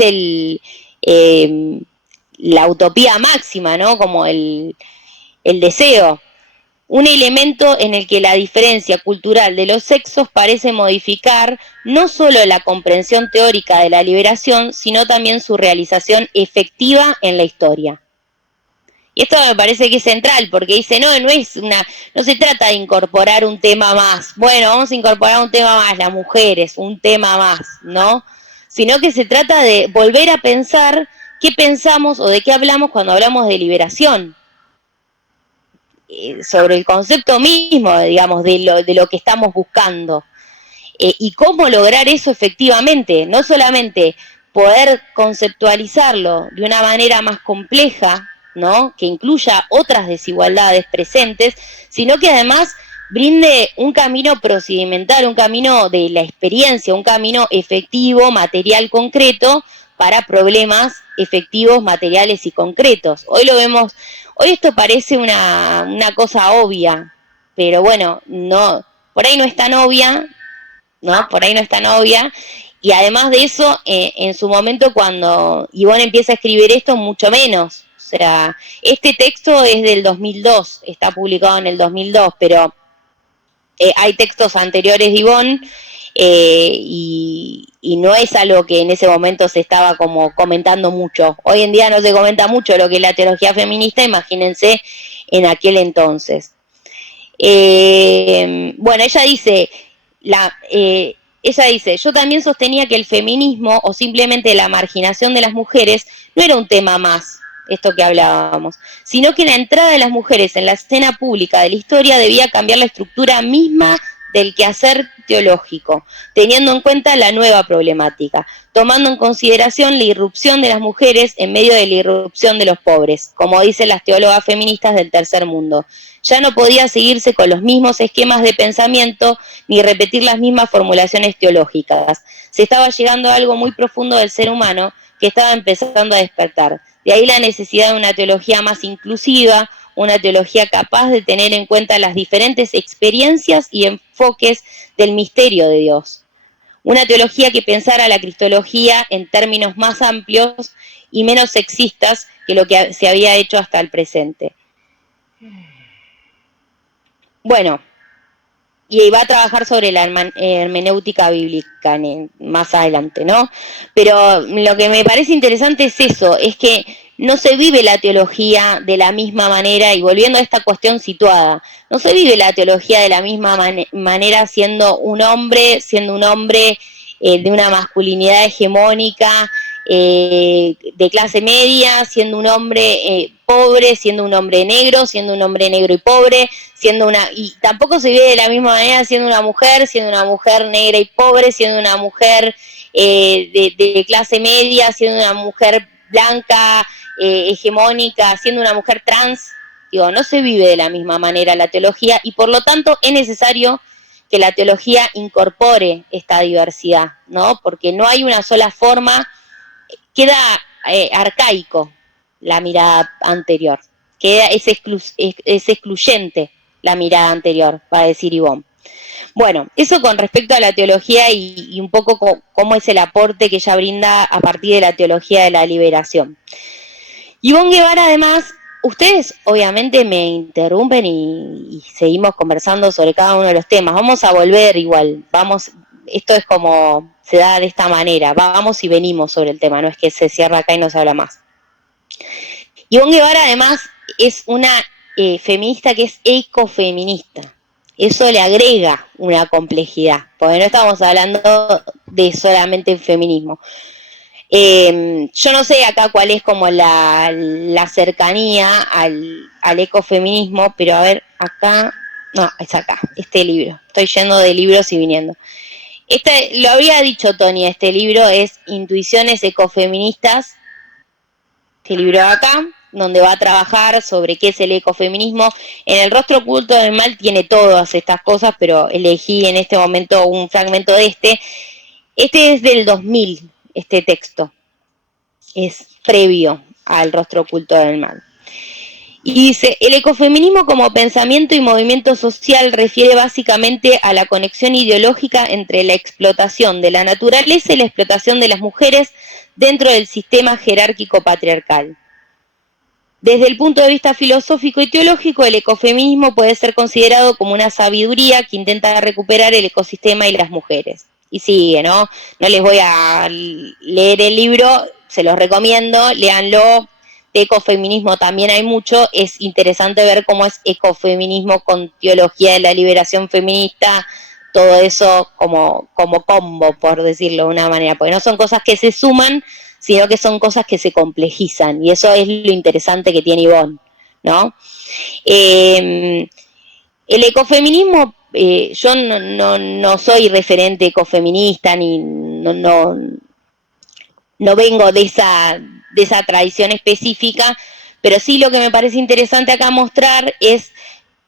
la utopía máxima, ¿no? Como el deseo. Un elemento en el que la diferencia cultural de los sexos parece modificar no solo la comprensión teórica de la liberación, sino también su realización efectiva en la historia. Y esto me parece que es central, porque dice, no se trata de incorporar un tema más. Bueno, vamos a incorporar un tema más, las mujeres, un tema más, ¿no? Sino que se trata de volver a pensar qué pensamos o de qué hablamos cuando hablamos de liberación. sobre el concepto mismo, digamos, de lo que estamos buscando. Y cómo lograr eso efectivamente, no solamente poder conceptualizarlo de una manera más compleja, ¿no? Que incluya otras desigualdades presentes, sino que además brinde un camino procedimental, un camino de la experiencia, un camino efectivo, material, concreto, para problemas efectivos, materiales y concretos. Hoy lo vemos, hoy esto parece una cosa obvia, pero bueno, no, por ahí no es tan obvia, ¿no? Por ahí no es tan obvia. Y además de eso, en su momento cuando Ivonne empieza a escribir esto, mucho menos. O sea, este texto es del 2002, está publicado en el 2002, pero hay textos anteriores de Ivonne y no es algo que en ese momento se estaba como comentando mucho. Hoy en día no se comenta mucho lo que es la teología feminista, imagínense en aquel entonces. Bueno, ella dice... ella dice, yo también sostenía que el feminismo o simplemente la marginación de las mujeres no era un tema más, esto que hablábamos, sino que la entrada de las mujeres en la escena pública de la historia debía cambiar la estructura misma del quehacer teológico, teniendo en cuenta la nueva problemática, tomando en consideración la irrupción de las mujeres en medio de la irrupción de los pobres, como dicen las teólogas feministas del tercer mundo. Ya no podía seguirse con los mismos esquemas de pensamiento ni repetir las mismas formulaciones teológicas. Se estaba llegando a algo muy profundo del ser humano que estaba empezando a despertar. De ahí la necesidad de una teología más inclusiva, una teología capaz de tener en cuenta las diferentes experiencias y enfoques del misterio de Dios. Una teología que pensara la cristología en términos más amplios y menos sexistas que lo que se había hecho hasta el presente. Bueno, y va a trabajar sobre la hermenéutica bíblica más adelante, ¿no? Pero lo que me parece interesante es eso, es que no se vive la teología de la misma manera, y volviendo a esta cuestión situada, no se vive la teología de la misma manera siendo un hombre de una masculinidad hegemónica, de clase media, siendo un hombre pobre, siendo un hombre negro y pobre, y tampoco se vive de la misma manera siendo una mujer negra y pobre, siendo una mujer de clase media, siendo una mujer blanca, hegemónica, siendo una mujer trans. Digo, no se vive de la misma manera la teología, y por lo tanto es necesario que la teología incorpore esta diversidad, ¿no? Porque no hay una sola forma. Queda arcaico la mirada anterior, es excluyente la mirada anterior, va a decir Ivonne. Bueno, eso con respecto a la teología y un poco cómo es el aporte que ella brinda a partir de la teología de la liberación. Ivonne Guevara, además, ustedes obviamente me interrumpen y seguimos conversando sobre cada uno de los temas. Vamos a volver igual, esto es como se da de esta manera, vamos y venimos sobre el tema, no es que se cierra acá y no se habla más. Ivonne Guevara además es una feminista que es ecofeminista, eso le agrega una complejidad, porque no estamos hablando de solamente feminismo. Yo no sé acá cuál es como la cercanía al ecofeminismo, pero a ver, acá, no, es acá, este libro, estoy yendo de libros y viniendo. Lo había dicho Tony, este libro es Intuiciones Ecofeministas, este libro de acá, donde va a trabajar sobre qué es el ecofeminismo. En El rostro oculto del mal tiene todas estas cosas, pero elegí en este momento un fragmento de este. Este es del 2000, este texto, es previo al rostro oculto del mal. Y dice, el ecofeminismo como pensamiento y movimiento social refiere básicamente a la conexión ideológica entre la explotación de la naturaleza y la explotación de las mujeres dentro del sistema jerárquico patriarcal. Desde el punto de vista filosófico y teológico, el ecofeminismo puede ser considerado como una sabiduría que intenta recuperar el ecosistema y las mujeres. Y sigue, ¿no? No les voy a leer el libro, se los recomiendo, léanlo. De ecofeminismo también hay mucho, es interesante ver cómo es ecofeminismo con teología de la liberación feminista, todo eso como combo, por decirlo de una manera, porque no son cosas que se suman, sino que son cosas que se complejizan, y eso es lo interesante que tiene Ivonne, ¿no? El ecofeminismo, yo no soy referente ecofeminista, ni no vengo de esa tradición específica, pero sí lo que me parece interesante acá mostrar es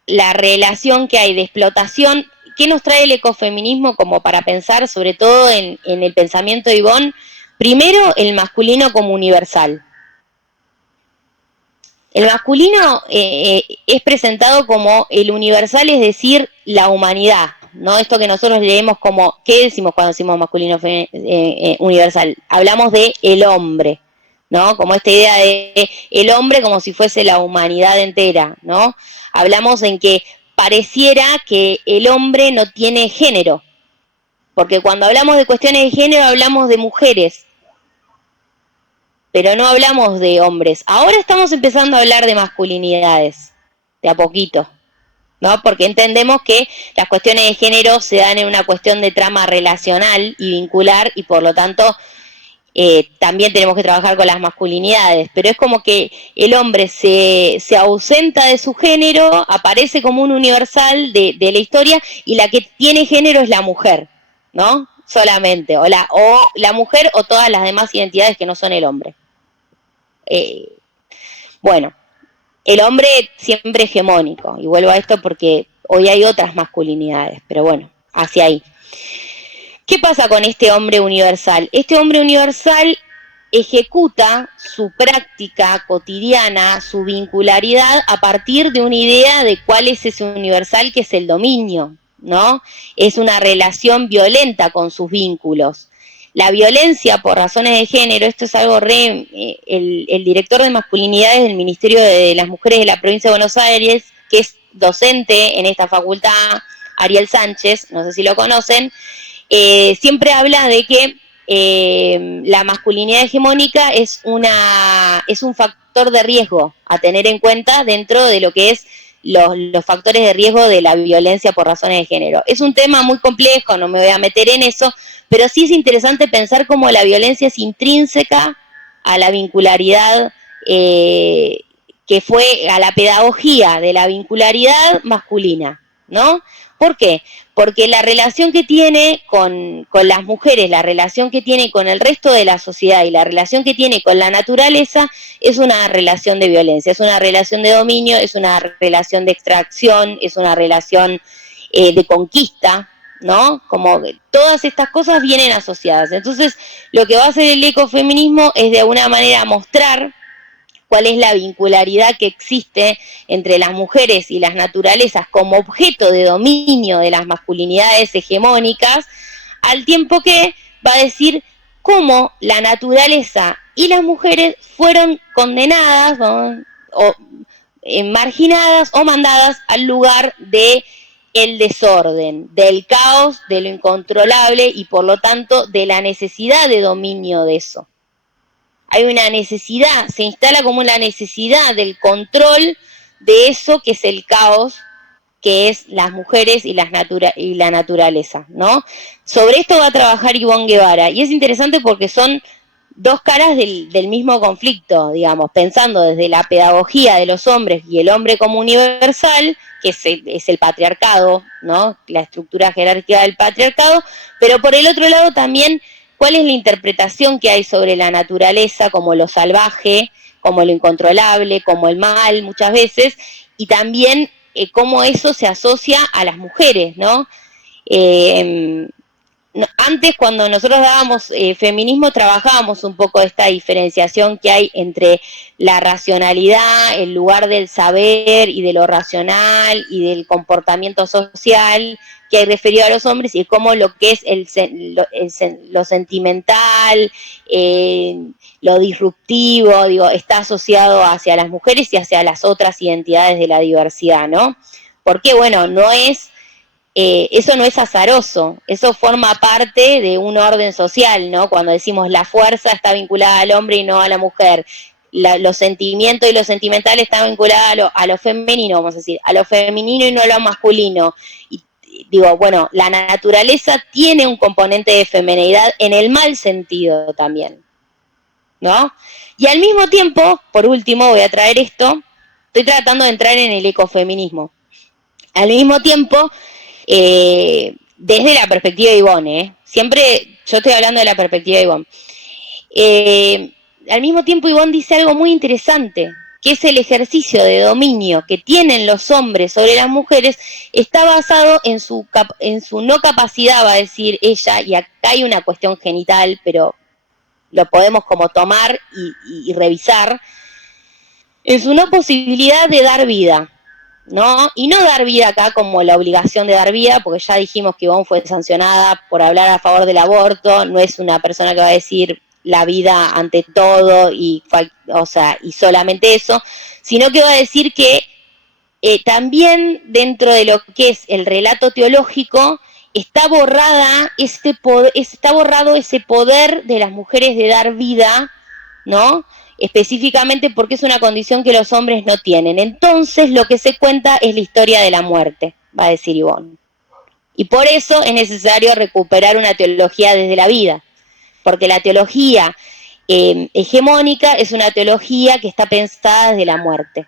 la relación que hay de explotación. ¿Qué nos trae el ecofeminismo como para pensar, sobre todo en el pensamiento de Ivonne? Primero, el masculino como universal. El masculino es presentado como el universal, es decir, la humanidad, ¿no? Esto que nosotros leemos como, ¿qué decimos cuando decimos masculino universal? Hablamos de el hombre, ¿no? Como esta idea de el hombre como si fuese la humanidad entera, ¿no? Hablamos en que pareciera que el hombre no tiene género, porque cuando hablamos de cuestiones de género hablamos de mujeres, pero no hablamos de hombres. Ahora estamos empezando a hablar de masculinidades, de a poquito, ¿no? Porque entendemos que las cuestiones de género se dan en una cuestión de trama relacional y vincular, y por lo tanto también tenemos que trabajar con las masculinidades, pero es como que el hombre se ausenta de su género, aparece como un universal de la historia, y la que tiene género es la mujer, ¿no? Solamente, o la mujer o todas las demás identidades que no son el hombre. Bueno, el hombre siempre hegemónico, y vuelvo a esto porque hoy hay otras masculinidades, pero bueno, hacia ahí. ¿Qué pasa con este hombre universal? Este hombre universal ejecuta su práctica cotidiana, su vincularidad, a partir de una idea de cuál es ese universal, que es el dominio, ¿no? Es una relación violenta con sus vínculos. La violencia por razones de género, esto es algo el director de masculinidades del Ministerio de las Mujeres de la Provincia de Buenos Aires, que es docente en esta facultad, Ariel Sánchez, no sé si lo conocen, siempre habla de que la masculinidad hegemónica es un factor de riesgo a tener en cuenta dentro de lo que es los factores de riesgo de la violencia por razones de género. Es un tema muy complejo, no me voy a meter en eso, pero sí es interesante pensar cómo la violencia es intrínseca a la vincularidad, que fue a la pedagogía de la vincularidad masculina, ¿no? ¿Por qué? Porque la relación que tiene con las mujeres, la relación que tiene con el resto de la sociedad y la relación que tiene con la naturaleza es una relación de violencia, es una relación de dominio, es una relación de extracción, es una relación de conquista, ¿no? Como todas estas cosas vienen asociadas. Entonces, lo que va a hacer el ecofeminismo es de alguna manera mostrar cuál es la vincularidad que existe entre las mujeres y las naturalezas como objeto de dominio de las masculinidades hegemónicas, al tiempo que va a decir cómo la naturaleza y las mujeres fueron condenadas, ¿no? o marginadas o mandadas al lugar de el desorden, del caos, de lo incontrolable, y por lo tanto de la necesidad de dominio de eso. Hay una necesidad, se instala como una necesidad del control de eso que es el caos, que es las mujeres y la naturaleza, ¿no? Sobre esto va a trabajar Ivonne Guevara, y es interesante porque son dos caras del mismo conflicto, digamos, pensando desde la pedagogía de los hombres y el hombre como universal, que es el patriarcado, ¿no? La estructura jerárquica del patriarcado, pero por el otro lado también cuál es la interpretación que hay sobre la naturaleza como lo salvaje, como lo incontrolable, como el mal muchas veces, y también cómo eso se asocia a las mujeres, ¿no? Antes, cuando nosotros dábamos feminismo, trabajábamos un poco esta diferenciación que hay entre la racionalidad, el lugar del saber y de lo racional y del comportamiento social que hay referido a los hombres, y cómo lo que es lo sentimental, lo disruptivo, digo, está asociado hacia las mujeres y hacia las otras identidades de la diversidad, ¿no? Porque, bueno, eso no es azaroso, eso forma parte de un orden social, ¿no? Cuando decimos la fuerza está vinculada al hombre y no a la mujer, los sentimientos y lo sentimental están vinculados a lo femenino, vamos a decir, a lo femenino y no a lo masculino. Y digo, bueno, la naturaleza tiene un componente de feminidad en el mal sentido también, ¿no? Y al mismo tiempo, por último, voy a traer esto, estoy tratando de entrar en el ecofeminismo. Al mismo tiempo, desde la perspectiva de Ivonne, siempre yo estoy hablando de la perspectiva de Ivonne. Al mismo tiempo, Ivonne dice algo muy interesante, que es el ejercicio de dominio que tienen los hombres sobre las mujeres, está basado en su no capacidad, va a decir ella, y acá hay una cuestión genital, pero lo podemos como tomar y revisar, en su no posibilidad de dar vida, ¿no? Y no dar vida acá como la obligación de dar vida, porque ya dijimos que Ivonne fue sancionada por hablar a favor del aborto, no es una persona que va a decir la vida ante todo y solamente eso, sino que va a decir que también dentro de lo que es el relato teológico está borrado ese poder de las mujeres de dar vida, ¿no? Específicamente porque es una condición que los hombres no tienen. Entonces lo que se cuenta es la historia de la muerte, va a decir Ivonne. Y por eso es necesario recuperar una teología desde la vida, porque la teología hegemónica es una teología que está pensada desde la muerte,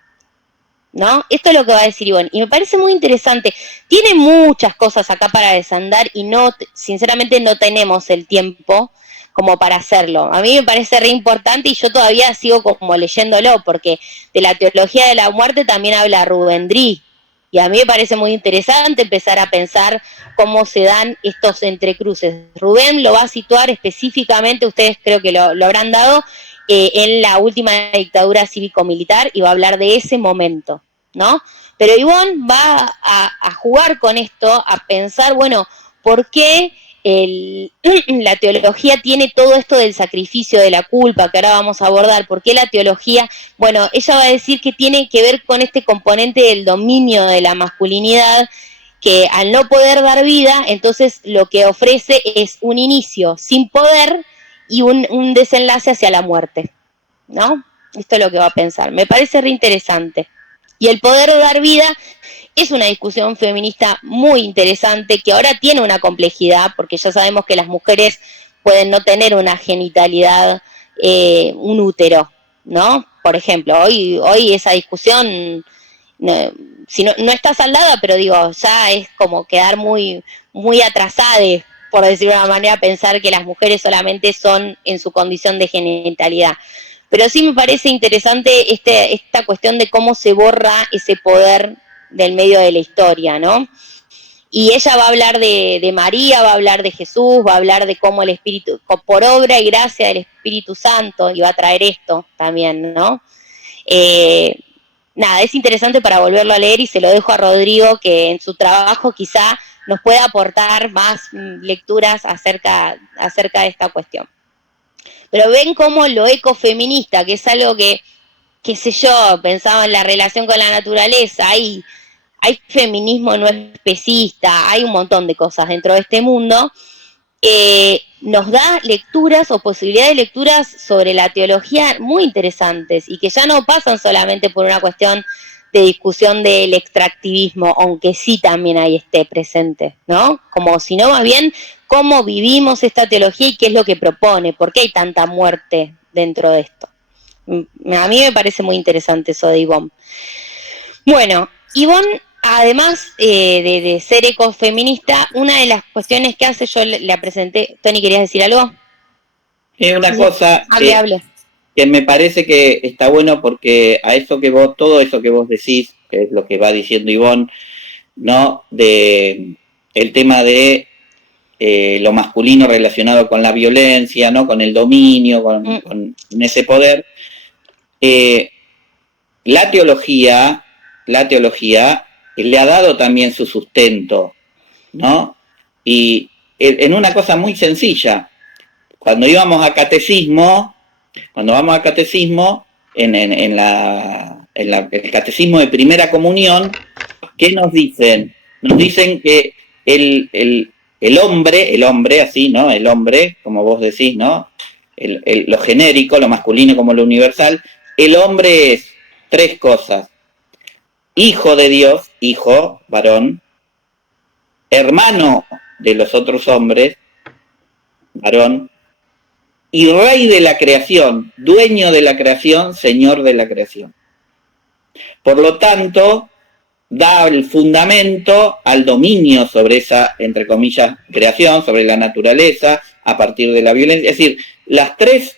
¿no? Esto es lo que va a decir Ivonne. Y me parece muy interesante. Tiene muchas cosas acá para desandar y sinceramente no tenemos el tiempo como para hacerlo. A mí me parece re importante y yo todavía sigo como leyéndolo, porque de la teología de la muerte también habla Rubén Drí. Y a mí me parece muy interesante empezar a pensar cómo se dan estos entrecruces. Rubén lo va a situar específicamente, ustedes creo que lo habrán dado, en la última dictadura cívico-militar y va a hablar de ese momento, ¿no? Pero Ivonne va a jugar con esto, a pensar, bueno, ¿por qué la teología tiene todo esto del sacrificio, de la culpa, que ahora vamos a abordar? ¿Por qué la teología? Bueno, ella va a decir que tiene que ver con este componente del dominio de la masculinidad, que al no poder dar vida, entonces lo que ofrece es un inicio sin poder y un desenlace hacia la muerte, ¿no? Esto es lo que va a pensar. Me parece re interesante. Y el poder dar vida es una discusión feminista muy interesante que ahora tiene una complejidad, porque ya sabemos que las mujeres pueden no tener una genitalidad, un útero, ¿no? Por ejemplo, hoy esa discusión no está saldada, pero digo, ya es como quedar muy, muy atrasada, por decirlo de una manera, pensar que las mujeres solamente son en su condición de genitalidad. Pero sí me parece interesante esta cuestión de cómo se borra ese poder del medio de la historia, ¿no? Y ella va a hablar de María, va a hablar de Jesús, va a hablar de cómo el Espíritu, por obra y gracia del Espíritu Santo, y va a traer esto también, ¿no? Nada, es interesante para volverlo a leer y se lo dejo a Rodrigo, que en su trabajo quizá nos pueda aportar más lecturas acerca de esta cuestión. Pero ven cómo lo ecofeminista, que es algo que, qué sé yo, pensaba en la relación con la naturaleza, hay feminismo no especista, hay un montón de cosas dentro de este mundo, nos da lecturas o posibilidades de lecturas sobre la teología muy interesantes y que ya no pasan solamente por una cuestión de discusión del extractivismo, aunque sí también ahí esté presente, ¿no? Como si no, más bien, cómo vivimos esta teología y qué es lo que propone, por qué hay tanta muerte dentro de esto. A mí me parece muy interesante eso de Ivonne. Bueno, Ivonne, además de ser ecofeminista, una de las cuestiones que hace, yo la presenté. Tony, ¿querías decir algo? Una cosa hable. Que me parece que está bueno, porque a eso que vos, todo eso que vos decís, que es lo que va diciendo Ivonne, ¿no? De el tema de lo masculino relacionado con la violencia, ¿no? Con el dominio, con ese poder. La teología le ha dado también su sustento, ¿no? Y en una cosa muy sencilla, cuando vamos a catecismo, en el catecismo de primera comunión, ¿qué nos dicen? Nos dicen que el hombre, así, ¿no? El hombre, como vos decís, ¿no? Lo genérico, lo masculino como lo universal, el hombre es 3 cosas: hijo de Dios, hijo, varón; hermano de los otros hombres, varón; y rey de la creación, dueño de la creación, señor de la creación. Por lo tanto, da el fundamento al dominio sobre esa, entre comillas, creación, sobre la naturaleza, a partir de la violencia. Es decir, las tres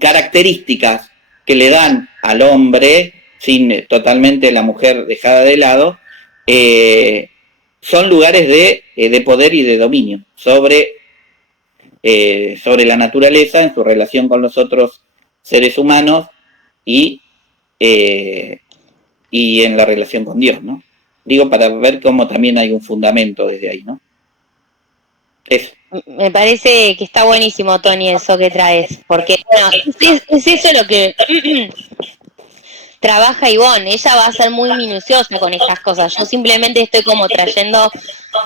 características que le dan al hombre, sin totalmente la mujer dejada de lado, son lugares de poder y de dominio sobre la naturaleza en su relación con los otros seres humanos y en la relación con Dios, ¿no? Digo, para ver cómo también hay un fundamento desde ahí, ¿no? Eso. Me parece que está buenísimo, Tony, eso que traes, porque bueno, es eso lo que trabaja Ivonne. Ella va a ser muy minuciosa con estas cosas. Yo simplemente estoy como trayendo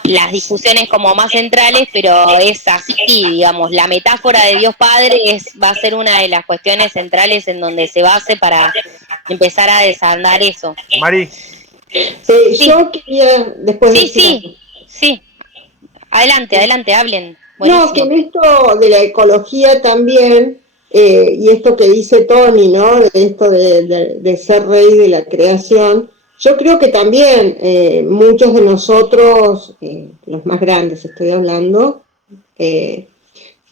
las discusiones como más centrales, pero es así, digamos, la metáfora de Dios Padre va a ser una de las cuestiones centrales en donde se base para empezar a desandar eso. Mari. Sí. Yo quería después Sí. Adelante, hablen. Buenísimo. No, que en esto de la ecología también, y esto que dice Tony, ¿no? De esto de ser rey de la creación, yo creo que también muchos de nosotros, los más grandes estoy hablando,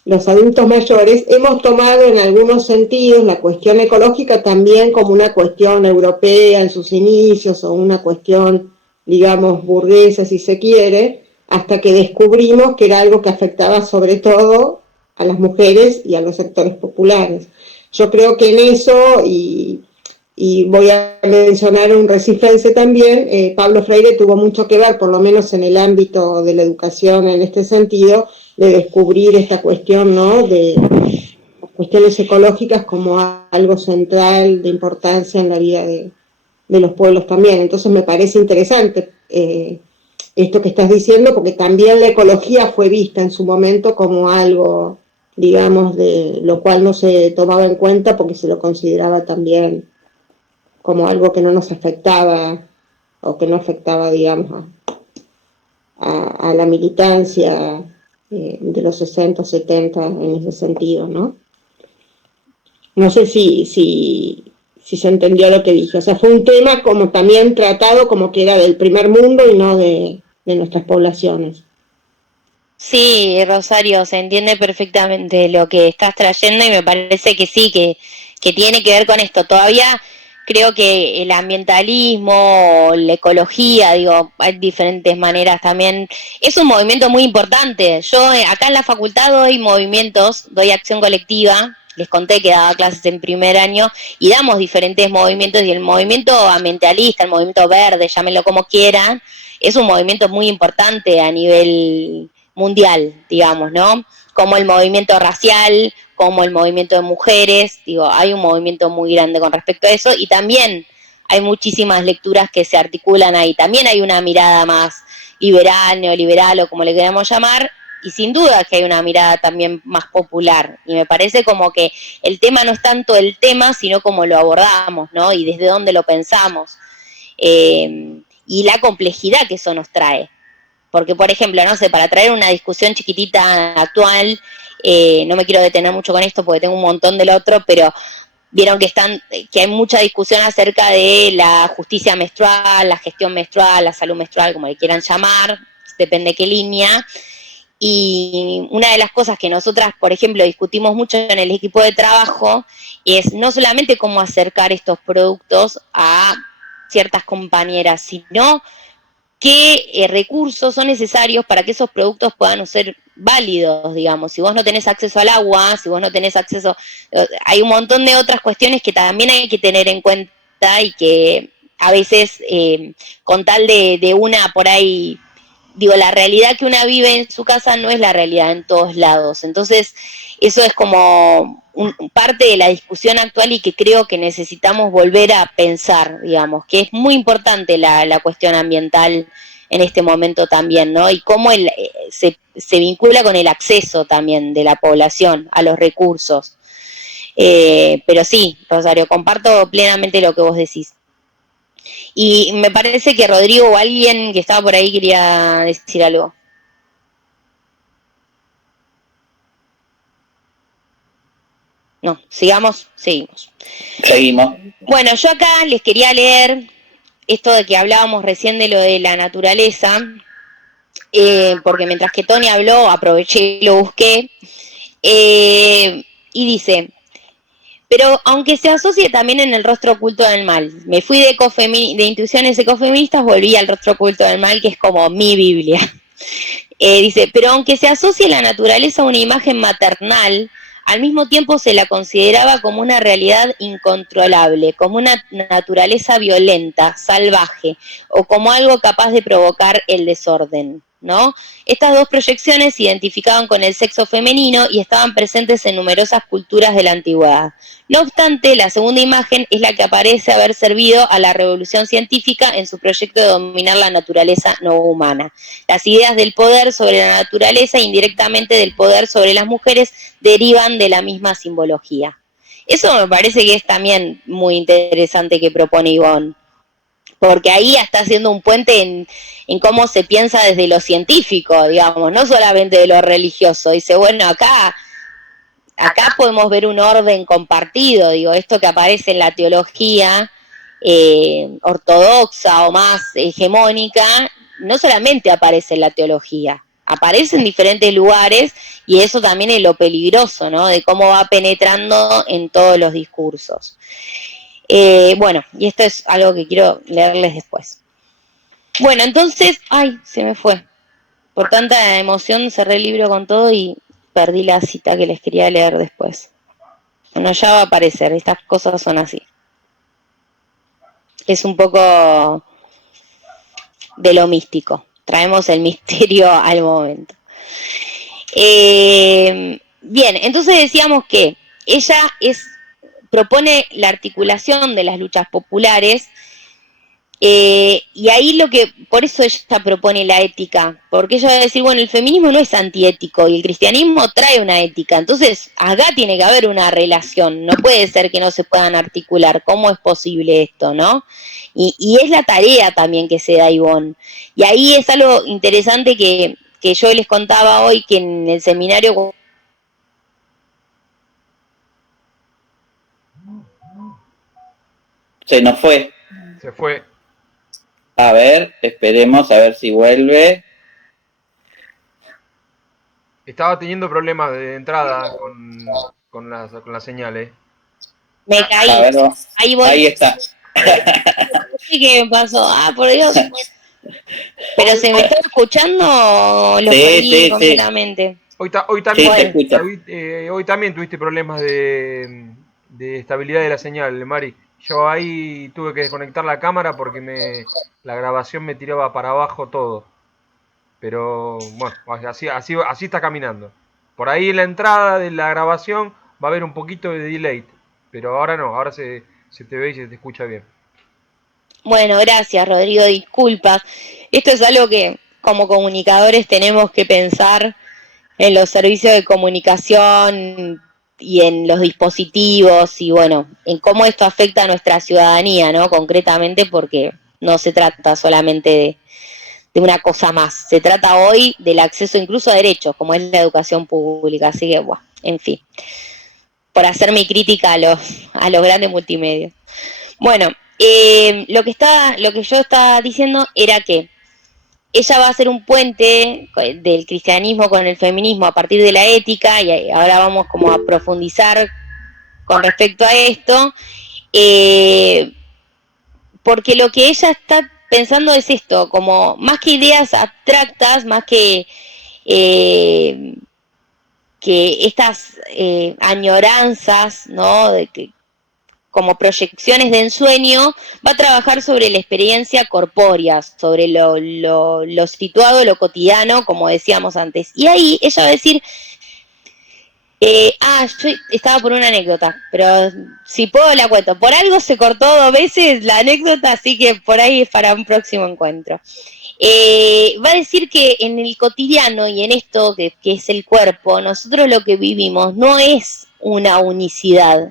los adultos mayores, hemos tomado en algunos sentidos la cuestión ecológica también como una cuestión europea en sus inicios, o una cuestión, digamos, burguesa si se quiere, hasta que descubrimos que era algo que afectaba sobre todo a las mujeres y a los sectores populares. Yo creo que en eso, y voy a mencionar un recifense también, Pablo Freire tuvo mucho que ver, por lo menos en el ámbito de la educación en este sentido, de descubrir esta cuestión, ¿no?, de cuestiones ecológicas como algo central de importancia en la vida de los pueblos también. Entonces me parece interesante esto que estás diciendo, porque también la ecología fue vista en su momento como algo, digamos, de lo cual no se tomaba en cuenta porque se lo consideraba también como algo que no nos afectaba, o que no afectaba, digamos, a la militancia de los 60, 70 en ese sentido, ¿no? No sé si se entendió lo que dije. O sea, fue un tema como también tratado como que era del primer mundo y no de nuestras poblaciones. Sí, Rosario, se entiende perfectamente lo que estás trayendo y me parece que sí, que tiene que ver con esto. Todavía creo que el ambientalismo, la ecología, digo, hay diferentes maneras también. Es un movimiento muy importante. Yo acá en la facultad doy movimientos, doy acción colectiva. Les conté que daba clases en primer año y damos diferentes movimientos, y el movimiento ambientalista, el movimiento verde, llámenlo como quieran, es un movimiento muy importante a nivel mundial, digamos, ¿no? Como el movimiento racial, como el movimiento de mujeres, digo, hay un movimiento muy grande con respecto a eso, y también hay muchísimas lecturas que se articulan ahí. También hay una mirada más liberal, neoliberal o como le queramos llamar, y sin duda que hay una mirada también más popular. Y me parece como que el tema no es tanto el tema, sino cómo lo abordamos, ¿no? Y desde dónde lo pensamos. Y la complejidad que eso nos trae. Porque, por ejemplo, no sé, para traer una discusión chiquitita actual, no me quiero detener mucho con esto porque tengo un montón del otro, pero vieron que hay mucha discusión acerca de la justicia menstrual, la gestión menstrual, la salud menstrual, como le quieran llamar, depende qué línea. Y una de las cosas que nosotras, por ejemplo, discutimos mucho en el equipo de trabajo es no solamente cómo acercar estos productos a ciertas compañeras, sino qué recursos son necesarios para que esos productos puedan ser válidos, digamos. Si vos no tenés acceso al agua, si vos no tenés acceso, hay un montón de otras cuestiones que también hay que tener en cuenta, y que a veces con tal de una por ahí, digo, la realidad que una vive en su casa no es la realidad en todos lados. Entonces, eso es como parte de la discusión actual, y que creo que necesitamos volver a pensar, digamos, que es muy importante la cuestión ambiental en este momento también, ¿no? Y cómo se vincula con el acceso también de la población a los recursos. Pero sí, Rosario, comparto plenamente lo que vos decís. Y me parece que Rodrigo o alguien que estaba por ahí quería decir algo. No, seguimos. Seguimos. Bueno, yo acá les quería leer esto de que hablábamos recién de lo de la naturaleza, porque mientras que Tony habló, aproveché y lo busqué, y dice, pero aunque se asocie también en el rostro oculto del mal, me fui de intuiciones ecofeministas, volví al rostro oculto del mal, que es como mi Biblia. Dice, pero aunque se asocie la naturaleza a una imagen maternal, al mismo tiempo se la consideraba como una realidad incontrolable, como una naturaleza violenta, salvaje, o como algo capaz de provocar el desorden, ¿no? Estas dos proyecciones se identificaban con el sexo femenino y estaban presentes en numerosas culturas de la antigüedad. No obstante, la segunda imagen es la que parece haber servido a la revolución científica en su proyecto de dominar la naturaleza no humana. Las ideas del poder sobre la naturaleza e indirectamente del poder sobre las mujeres derivan de la misma simbología. Eso me parece que es también muy interesante que propone Ivonne, porque ahí está haciendo un puente en cómo se piensa desde lo científico, digamos, no solamente de lo religioso. Dice, bueno, acá podemos ver un orden compartido, digo, esto que aparece en la teología ortodoxa o más hegemónica, no solamente aparece en la teología, aparece en diferentes lugares, y eso también es lo peligroso, ¿no? De cómo va penetrando en todos los discursos. Bueno, y esto es algo que quiero leerles después. Bueno, entonces, ay, se me fue. Por tanta emoción cerré el libro con todo y perdí la cita que les quería leer después. Bueno, ya va a aparecer, estas cosas son así. Es un poco de lo místico. Traemos el misterio al momento. Bien, entonces decíamos que ella propone la articulación de las luchas populares, y ahí por eso ella propone la ética, porque ella va a decir, bueno, el feminismo no es antiético y el cristianismo trae una ética, entonces acá tiene que haber una relación, no puede ser que no se puedan articular, ¿cómo es posible esto, no? Y es la tarea también que se da Ivonne, y ahí es algo interesante que yo les contaba hoy, que en el seminario... Se nos fue. Se fue. A ver, esperemos a ver si vuelve. Estaba teniendo problemas de entrada con la señal, Me caí. A ver, Ahí voy. ahí está. ¿Qué me pasó? Por Dios. Pero se me está escuchando o lo perdí completamente. Hoy también, Sí, hoy también tuviste problemas de estabilidad de la señal, Mari. Yo ahí tuve que desconectar la cámara porque la grabación me tiraba para abajo todo. Pero bueno, así está caminando. Por ahí en la entrada de la grabación va a haber un poquito de delay. Pero ahora no, ahora se te ve y se te escucha bien. Bueno, gracias, Rodrigo, disculpas. Esto es algo que como comunicadores tenemos que pensar en los servicios de comunicación y en los dispositivos, y bueno, en cómo esto afecta a nuestra ciudadanía, ¿no? Concretamente, porque no se trata solamente de una cosa más, se trata hoy del acceso incluso a derechos, como es la educación pública, así que, bueno, en fin, por hacer mi crítica a los grandes multimedios. Bueno, lo que yo estaba diciendo era que ella va a hacer un puente del cristianismo con el feminismo a partir de la ética, y ahora vamos como a profundizar con respecto a esto, porque lo que ella está pensando es esto, como más que ideas abstractas, más que estas añoranzas, ¿no? Como proyecciones de ensueño, va a trabajar sobre la experiencia corpórea, sobre lo situado, lo cotidiano, como decíamos antes. Y ahí ella va a decir, yo estaba por una anécdota, pero si puedo la cuento. Por algo se cortó 2 veces la anécdota, así que por ahí es para un próximo encuentro. Va a decir que en el cotidiano y en esto que es el cuerpo, nosotros lo que vivimos no es una unicidad.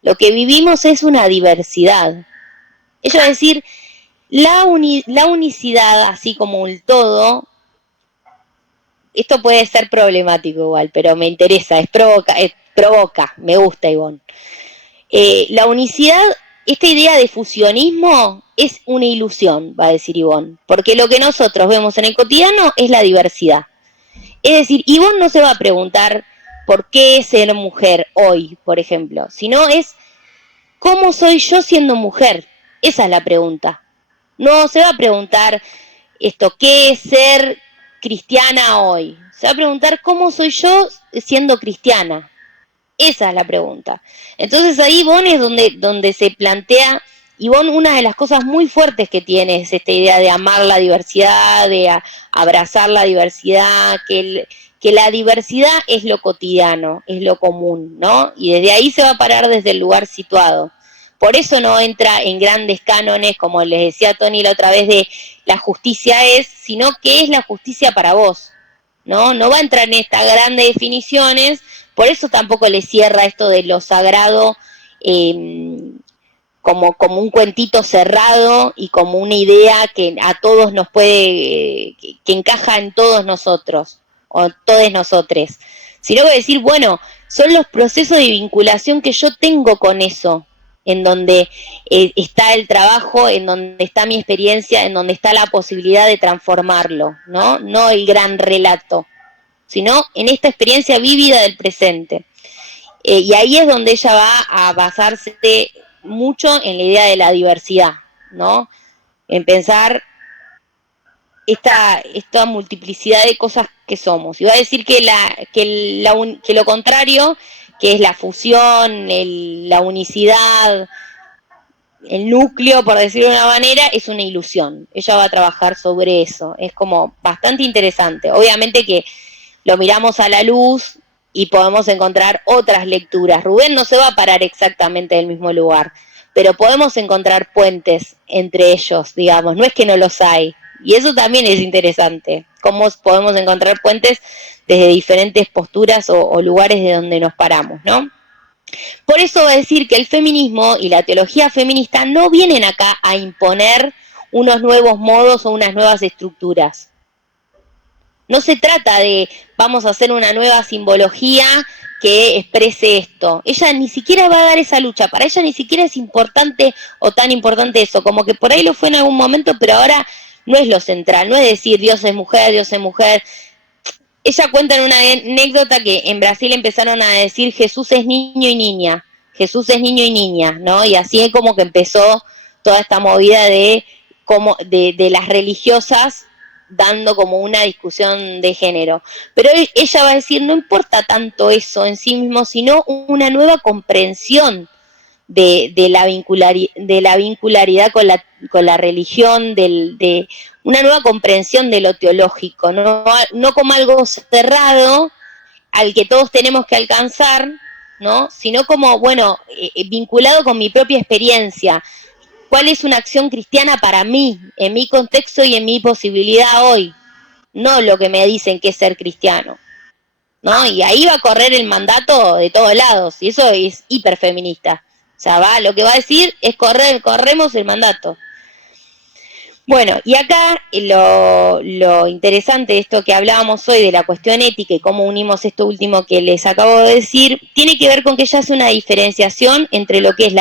Lo que vivimos es una diversidad. Ella va a decir, la unicidad, así como el todo, esto puede ser problemático igual, pero me interesa, provoca, me gusta, Ivonne. La unicidad, esta idea de fusionismo es una ilusión, va a decir Ivonne, porque lo que nosotros vemos en el cotidiano es la diversidad. Es decir, Ivonne no se va a preguntar por qué ser mujer hoy, por ejemplo, sino es ¿cómo soy yo siendo mujer? Esa es la pregunta. No se va a preguntar ¿qué es ser cristiana hoy? Se va a preguntar ¿cómo soy yo siendo cristiana? Esa es la pregunta. Entonces ahí Ivonne es donde se plantea, Ivonne, una de las cosas muy fuertes que tiene es esta idea de amar la diversidad, de abrazar la diversidad, que la diversidad es lo cotidiano, es lo común, ¿no? Y desde ahí se va a parar desde el lugar situado. Por eso no entra en grandes cánones, como les decía Tony la otra vez, de la justicia es, sino que es la justicia para vos, ¿no? No va a entrar en estas grandes definiciones. Por eso tampoco le cierra esto de lo sagrado como un cuentito cerrado y como una idea que a todos nos puede, que encaja en todos nosotros, o todos nosotres. Sino que decir, bueno, son los procesos de vinculación que yo tengo con eso, en donde está el trabajo, en donde está mi experiencia, en donde está la posibilidad de transformarlo, ¿no? No el gran relato, sino en esta experiencia vívida del presente. Y ahí es donde ella va a basarse mucho en la idea de la diversidad, ¿no? En pensar esta multiplicidad de cosas que somos. Y va a decir que lo contrario, que es la fusión, la unicidad, el núcleo, por decirlo de una manera, es una ilusión. Ella va a trabajar sobre eso. Es como bastante interesante. Obviamente que lo miramos a la luz y podemos encontrar otras lecturas. Rubén no se va a parar exactamente en el mismo lugar, pero podemos encontrar puentes entre ellos, digamos, no es que no los hay. Y eso también es interesante, cómo podemos encontrar puentes desde diferentes posturas o lugares de donde nos paramos, ¿no? Por eso va a decir que el feminismo y la teología feminista no vienen acá a imponer unos nuevos modos o unas nuevas estructuras. No se trata de vamos a hacer una nueva simbología que exprese esto. Ella ni siquiera va a dar esa lucha. Para ella ni siquiera es importante o tan importante eso. Como que por ahí lo fue en algún momento, pero ahora no es lo central. No es decir Dios es mujer, Dios es mujer. Ella cuenta en una anécdota que en Brasil empezaron a decir Jesús es niño y niña. Jesús es niño y niña, ¿no? Y así es como que empezó toda esta movida de las religiosas dando como una discusión de género. Pero ella va a decir, no importa tanto eso en sí mismo, sino una nueva comprensión de la vincularidad con la religión, de una nueva comprensión de lo teológico, no como algo cerrado al que todos tenemos que alcanzar, ¿no? Sino como, bueno, vinculado con mi propia experiencia. ¿Cuál es una acción cristiana para mí, en mi contexto y en mi posibilidad hoy? No lo que me dicen que es ser cristiano, ¿no? Y ahí va a correr el mandato de todos lados, y eso es hiperfeminista. O sea, lo que va a decir es corremos el mandato. Bueno, y acá lo interesante de esto que hablábamos hoy de la cuestión ética y cómo unimos esto último que les acabo de decir, tiene que ver con que ella hace una diferenciación entre lo que es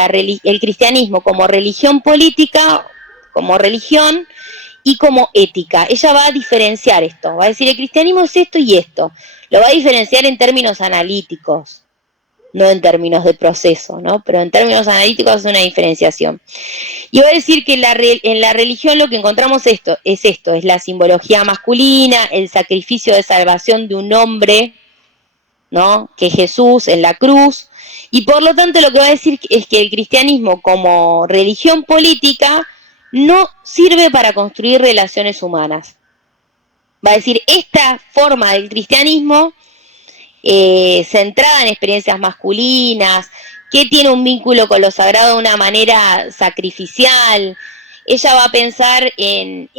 el cristianismo como religión política, como religión, y como ética. Ella va a diferenciar esto, va a decir el cristianismo es esto y esto. Lo va a diferenciar en términos analíticos, no en términos de proceso, ¿no? Pero en términos analíticos es una diferenciación. Y va a decir que en la religión lo que encontramos es la simbología masculina, el sacrificio de salvación de un hombre, ¿no? Que es Jesús en la cruz, y por lo tanto lo que va a decir es que el cristianismo como religión política no sirve para construir relaciones humanas. Va a decir, esta forma del cristianismo centrada en experiencias masculinas, que tiene un vínculo con lo sagrado de una manera sacrificial. Ella va a pensar en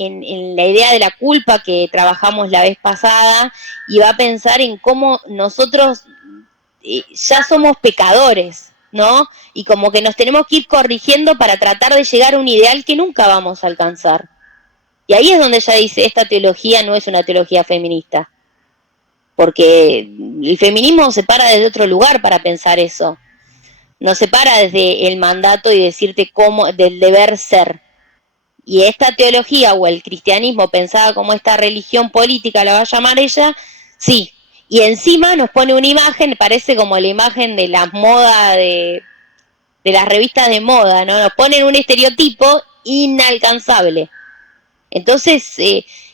la idea de la culpa que trabajamos la vez pasada y va a pensar en cómo nosotros ya somos pecadores, ¿no? Y como que nos tenemos que ir corrigiendo para tratar de llegar a un ideal que nunca vamos a alcanzar. Y ahí es donde ella dice, esta teología no es una teología feminista. porque el feminismo se para desde otro lugar para pensar eso. No se para desde el mandato y decirte cómo, del deber ser. Y esta teología o el cristianismo pensada como esta religión política, la va a llamar ella, sí. Y encima nos pone una imagen, parece como la imagen de las modas, de las revistas de moda, ¿no? Nos ponen un estereotipo inalcanzable. Entonces,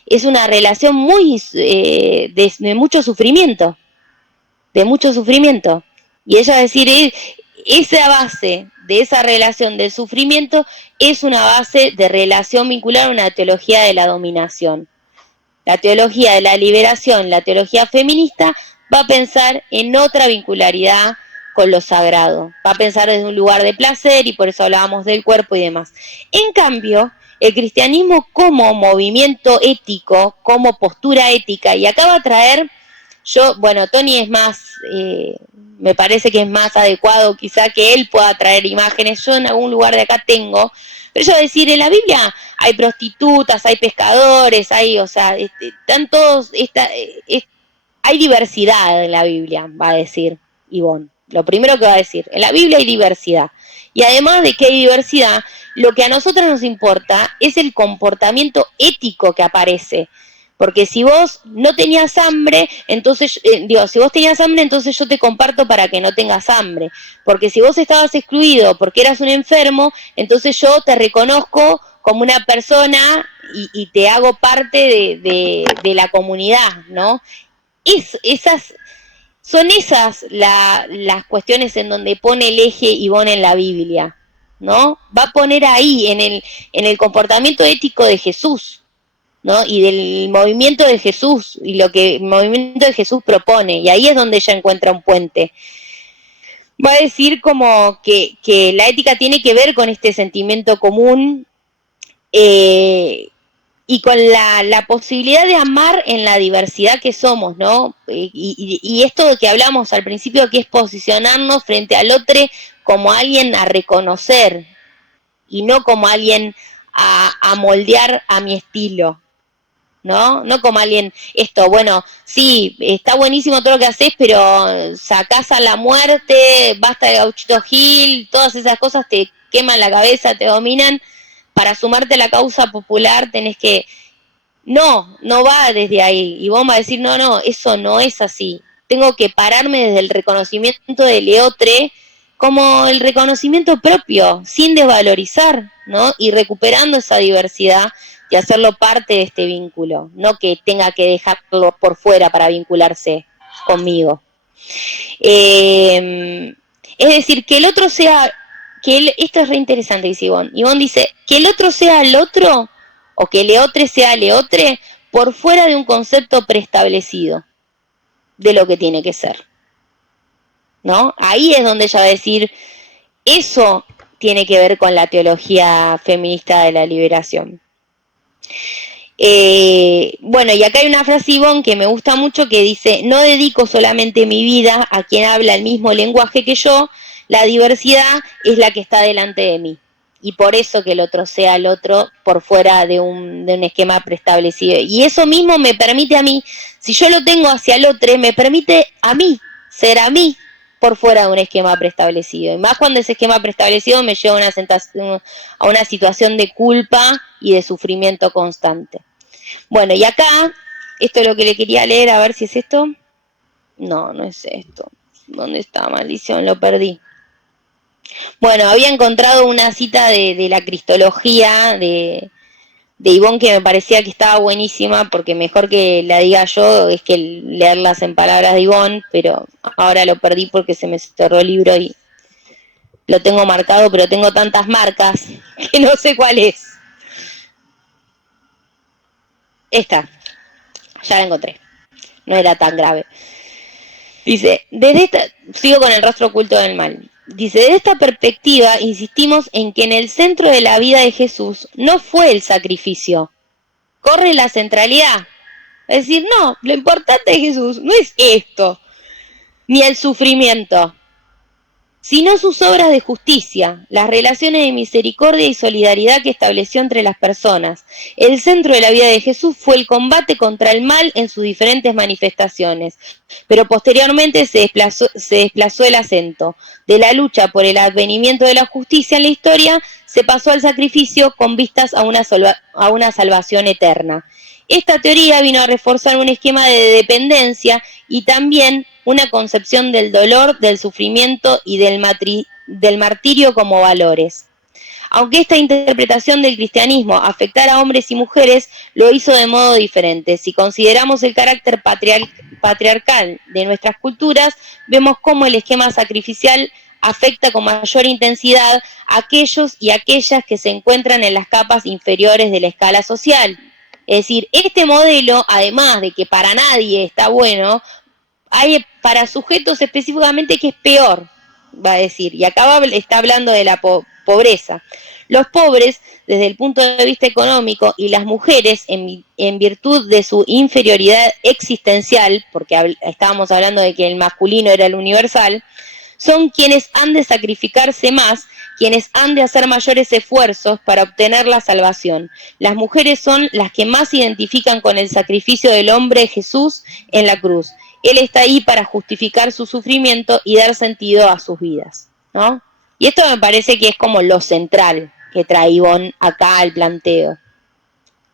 es una relación muy de mucho sufrimiento. De mucho sufrimiento. Y ella va a decir, esa base de esa relación de sufrimiento es una base de relación vinculada a una teología de la dominación. La teología de la liberación, la teología feminista, va a pensar en otra vincularidad con lo sagrado. Va a pensar desde un lugar de placer, y por eso hablábamos del cuerpo y demás. En cambio, el cristianismo como movimiento ético, como postura ética, y acá va a traer, Tony es más, me parece que es más adecuado quizá que él pueda traer imágenes, yo en algún lugar de acá tengo, pero yo voy a decir, en la Biblia hay prostitutas, hay pescadores, están todos, hay diversidad en la Biblia, va a decir Ivonne. Lo primero que va a decir, en la Biblia hay diversidad. Y además de que hay diversidad, lo que a nosotros nos importa es el comportamiento ético que aparece. Porque si vos no tenías hambre, entonces, si vos tenías hambre, entonces yo te comparto para que no tengas hambre. Porque si vos estabas excluido porque eras un enfermo, entonces yo te reconozco como una persona y te hago parte de la comunidad, ¿no? Son esas las cuestiones en donde pone el eje Ivonne en la Biblia, ¿no? Va a poner ahí, en el comportamiento ético de Jesús, ¿no? Y del movimiento de Jesús, y lo que el movimiento de Jesús propone, y ahí es donde ella encuentra un puente. Va a decir como que la ética tiene que ver con este sentimiento común, y con la posibilidad de amar en la diversidad que somos, ¿no? Y esto de que hablamos al principio, que es posicionarnos frente al otro como alguien a reconocer, y no como alguien a moldear a mi estilo, ¿no? No como alguien, sí, está buenísimo todo lo que haces, pero sacás a la muerte, basta de Gauchito Gil, todas esas cosas te queman la cabeza, te dominan. Para sumarte a la causa popular tenés que... No va desde ahí. Y vos vas a decir, no, eso no es así. Tengo que pararme desde el reconocimiento de Leotre como el reconocimiento propio, sin desvalorizar, ¿no? Y recuperando esa diversidad y hacerlo parte de este vínculo, no que tenga que dejarlo por fuera para vincularse conmigo. Es decir, que el otro sea... esto es re interesante, dice Ivonne. Ivonne dice, que el otro sea el otro, o que Leotre sea Leotre, por fuera de un concepto preestablecido de lo que tiene que ser, ¿no? Ahí es donde ella va a decir, eso tiene que ver con la teología feminista de la liberación. Y acá hay una frase, Ivonne, que me gusta mucho, que dice, no dedico solamente mi vida a quien habla el mismo lenguaje que yo, la diversidad es la que está delante de mí. Y por eso que el otro sea el otro por fuera de un esquema preestablecido. Y eso mismo me permite a mí, si yo lo tengo hacia el otro, me permite a mí, ser a mí, por fuera de un esquema preestablecido. Y más cuando ese esquema preestablecido me lleva a una situación de culpa y de sufrimiento constante. Bueno, y acá, esto es lo que le quería leer, a ver si es esto. No es esto. ¿Dónde está? Maldición, lo perdí. Bueno, había encontrado una cita de la cristología de Ivonne que me parecía que estaba buenísima, porque mejor que la diga yo es que leerlas en palabras de Ivonne, pero ahora lo perdí porque se me cerró el libro y lo tengo marcado, pero tengo tantas marcas que no sé cuál es. Esta, ya la encontré, no era tan grave. Dice, sigo con el rostro oculto del mal. Dice, desde esta perspectiva insistimos en que en el centro de la vida de Jesús no fue el sacrificio, corre la centralidad. Es decir, no, lo importante de Jesús no es esto, ni el sufrimiento. sino sus obras de justicia, las relaciones de misericordia y solidaridad que estableció entre las personas. El centro de la vida de Jesús fue el combate contra el mal en sus diferentes manifestaciones, pero posteriormente se desplazó el acento. De la lucha por el advenimiento de la justicia en la historia, se pasó al sacrificio con vistas a una salvación eterna. Esta teoría vino a reforzar un esquema de dependencia y también una concepción del dolor, del sufrimiento y del martirio como valores. Aunque esta interpretación del cristianismo afectara a hombres y mujeres, lo hizo de modo diferente. Si consideramos el carácter patriarcal de nuestras culturas, vemos cómo el esquema sacrificial afecta con mayor intensidad a aquellos y aquellas que se encuentran en las capas inferiores de la escala social. Es decir, este modelo, además de que para nadie está bueno, hay para sujetos específicamente que es peor, va a decir, y acá está hablando de la pobreza. Los pobres, desde el punto de vista económico, y las mujeres, en virtud de su inferioridad existencial, porque estábamos hablando de que el masculino era el universal, son quienes han de sacrificarse más, quienes han de hacer mayores esfuerzos para obtener la salvación. Las mujeres son las que más se identifican con el sacrificio del hombre Jesús en la cruz. Él está ahí para justificar su sufrimiento y dar sentido a sus vidas, ¿no? Y esto me parece que es como lo central que trae Ivonne acá al planteo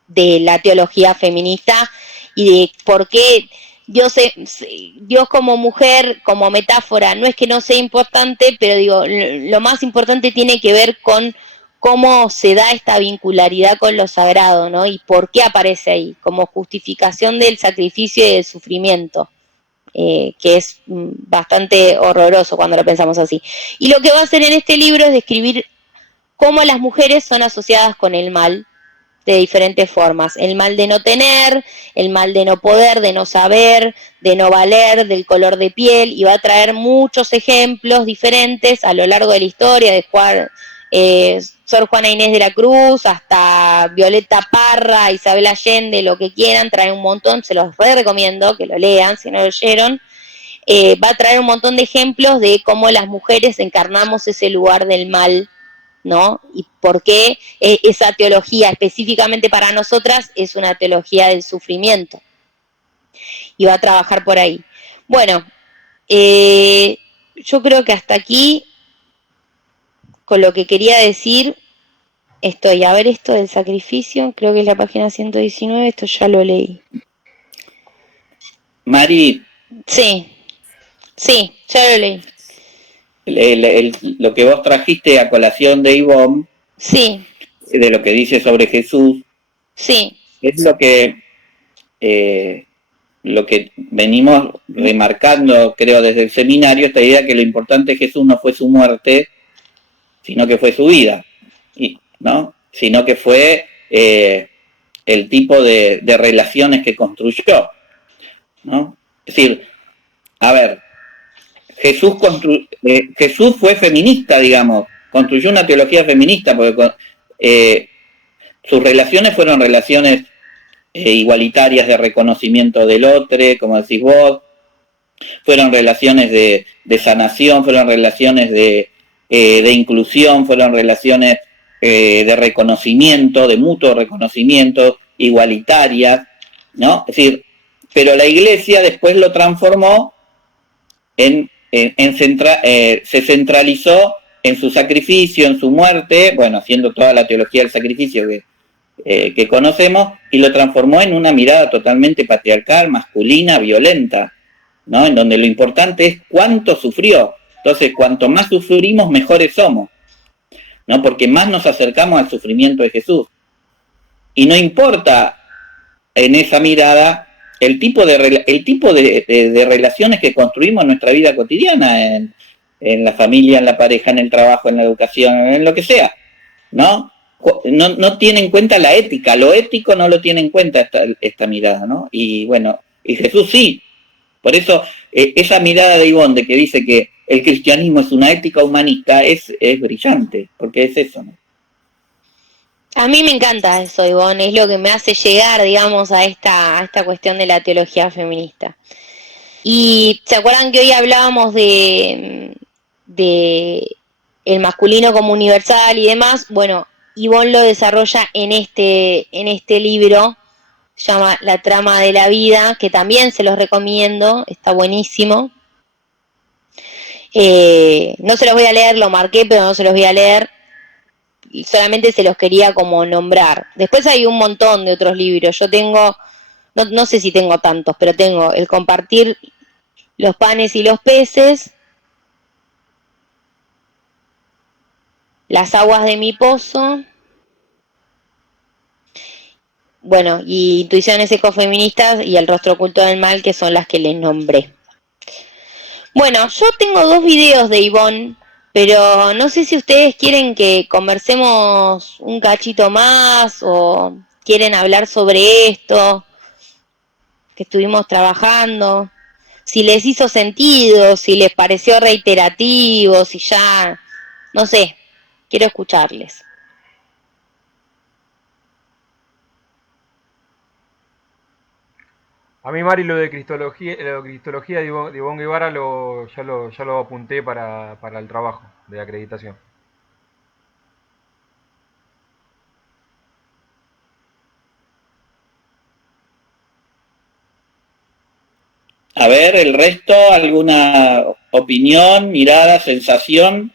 de la teología feminista y de por qué Dios como mujer, como metáfora, no es que no sea importante, pero digo, lo más importante tiene que ver con cómo se da esta vincularidad con lo sagrado, ¿no? Y por qué aparece ahí, como justificación del sacrificio y del sufrimiento, que es bastante horroroso cuando lo pensamos así. Y lo que va a hacer en este libro es describir cómo las mujeres son asociadas con el mal, de diferentes formas. El mal de no tener, el mal de no poder, de no saber, de no valer, del color de piel, y va a traer muchos ejemplos diferentes a lo largo de la historia, de Sor Juana Inés de la Cruz hasta Violeta Parra, Isabel Allende, lo que quieran, trae un montón, se los recomiendo que lo lean si no lo leyeron. Va a traer un montón de ejemplos de cómo las mujeres encarnamos ese lugar del mal, ¿no? Y por qué esa teología específicamente para nosotras es una teología del sufrimiento. Y va a trabajar por ahí. Bueno, yo creo que hasta aquí, con lo que quería decir, estoy. A ver, esto del sacrificio, creo que es la página 119, esto ya lo leí. Mari. Sí, ya lo leí. Lo que vos trajiste a colación de Ivonne, sí, de lo que dice sobre Jesús, sí, es lo que venimos remarcando, creo, desde el seminario, esta idea que lo importante de Jesús no fue su muerte, sino que fue su vida, ¿no? Sino que fue el tipo de relaciones que construyó, ¿no? Es decir, a ver, Jesús fue feminista, digamos, construyó una teología feminista, porque sus relaciones fueron relaciones igualitarias de reconocimiento del otro, como decís vos, fueron relaciones de sanación, fueron relaciones de inclusión, fueron relaciones de reconocimiento, de mutuo reconocimiento, igualitarias, ¿no? Es decir, pero la Iglesia después lo transformó se centralizó en su sacrificio, en su muerte, bueno, haciendo toda la teología del sacrificio que conocemos, y lo transformó en una mirada totalmente patriarcal, masculina, violenta, ¿no? En donde lo importante es cuánto sufrió. Entonces, cuanto más sufrimos, mejores somos, ¿no? Porque más nos acercamos al sufrimiento de Jesús. Y no importa en esa mirada el tipo de relaciones que construimos en nuestra vida cotidiana, en la familia, en la pareja, en el trabajo, en la educación, en lo que sea, ¿no? No tiene en cuenta la ética, lo ético no lo tiene en cuenta esta mirada, ¿no? Y bueno, y Jesús sí. Por eso esa mirada de Ivonne de que dice que el cristianismo es una ética humanista es brillante, porque es eso, ¿no? A mí me encanta eso, Ivonne, es lo que me hace llegar, digamos, a esta cuestión de la teología feminista. Y ¿se acuerdan que hoy hablábamos de de el masculino como universal y demás, bueno, Ivonne lo desarrolla en este libro, se llama La trama de la vida, que también se los recomiendo, está buenísimo. No se los voy a leer, lo marqué, pero no se los voy a leer, solamente se los quería como nombrar. Después hay un montón de otros libros, yo tengo, no sé si tengo tantos, pero tengo El compartir los panes y los peces, Las aguas de mi pozo, bueno, y Intuiciones ecofeministas y El rostro oculto del mal, que son las que les nombré. Bueno, yo tengo 2 videos de Ivonne, pero no sé si ustedes quieren que conversemos un cachito más o quieren hablar sobre esto que estuvimos trabajando, si les hizo sentido, si les pareció reiterativo, si ya, no sé, quiero escucharles. A mí, Mari, lo de cristología de Ivonne Guevara ya lo apunté para el trabajo de acreditación. A ver, el resto, ¿alguna opinión, mirada, sensación?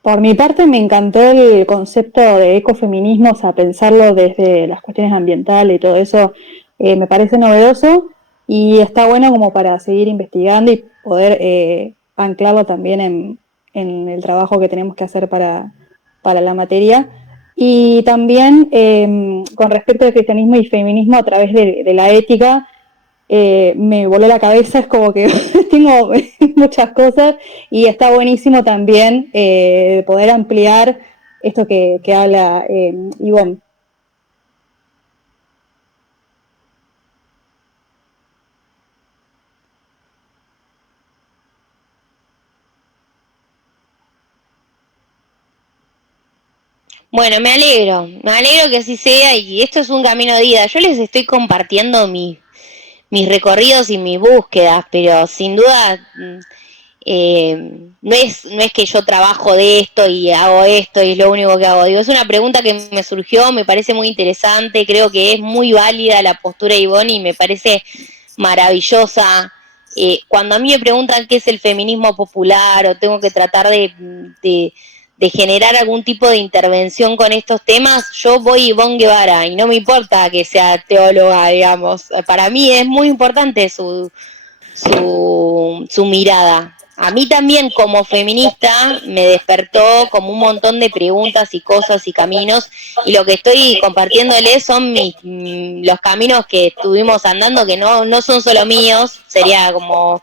Por mi parte me encantó el concepto de ecofeminismo, o sea, pensarlo desde las cuestiones ambientales y todo eso, me parece novedoso y está bueno como para seguir investigando y poder anclarlo también en el trabajo que tenemos que hacer para la materia. Y también con respecto al cristianismo y feminismo a través de la ética, me voló la cabeza, es como que tengo muchas cosas y está buenísimo también poder ampliar esto que habla Ivonne. Bueno, me alegro que así sea y esto es un camino de ida. Yo les estoy compartiendo mis recorridos y mis búsquedas, pero sin duda no es que yo trabajo de esto y hago esto y es lo único que hago. Digo, es una pregunta que me surgió, me parece muy interesante, creo que es muy válida la postura de Ivonne y me parece maravillosa. Cuando a mí me preguntan qué es el feminismo popular o tengo que tratar de generar algún tipo de intervención con estos temas, yo voy Ivonne Guevara y no me importa que sea teóloga, digamos. Para mí es muy importante su mirada. A mí también como feminista me despertó como un montón de preguntas y cosas y caminos y lo que estoy compartiéndoles son los caminos que estuvimos andando que no son solo míos, sería como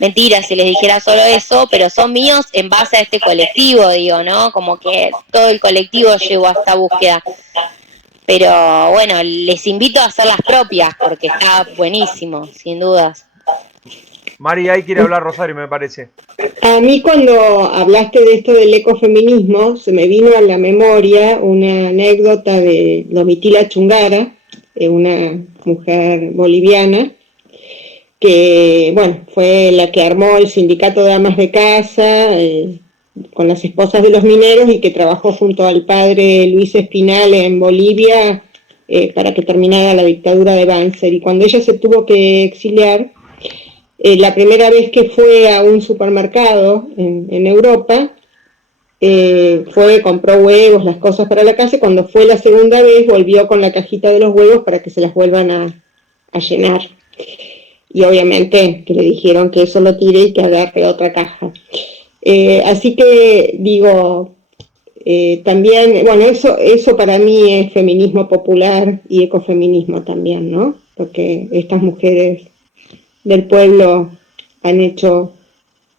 mentira si les dijera solo eso, pero son míos en base a este colectivo, digo, ¿no? Como que todo el colectivo llegó a esta búsqueda. Pero bueno, les invito a hacer las propias porque está buenísimo, sin dudas. Mari, ahí quiere hablar Rosario, me parece. A mí cuando hablaste de esto del ecofeminismo, se me vino a la memoria una anécdota de Domitila Chungara, una mujer boliviana, que bueno, fue la que armó el sindicato de amas de casa con las esposas de los mineros y que trabajó junto al padre Luis Espinal en Bolivia para que terminara la dictadura de Banzer. Y cuando ella se tuvo que exiliar, la primera vez que fue a un supermercado en Europa, compró huevos, las cosas para la casa, y cuando fue la segunda vez volvió con la cajita de los huevos para que se las vuelvan a llenar. Y obviamente que le dijeron que eso lo tire y que agarre otra caja. Así que digo, también, bueno, eso para mí es feminismo popular y ecofeminismo también, ¿no? Porque estas mujeres del pueblo han hecho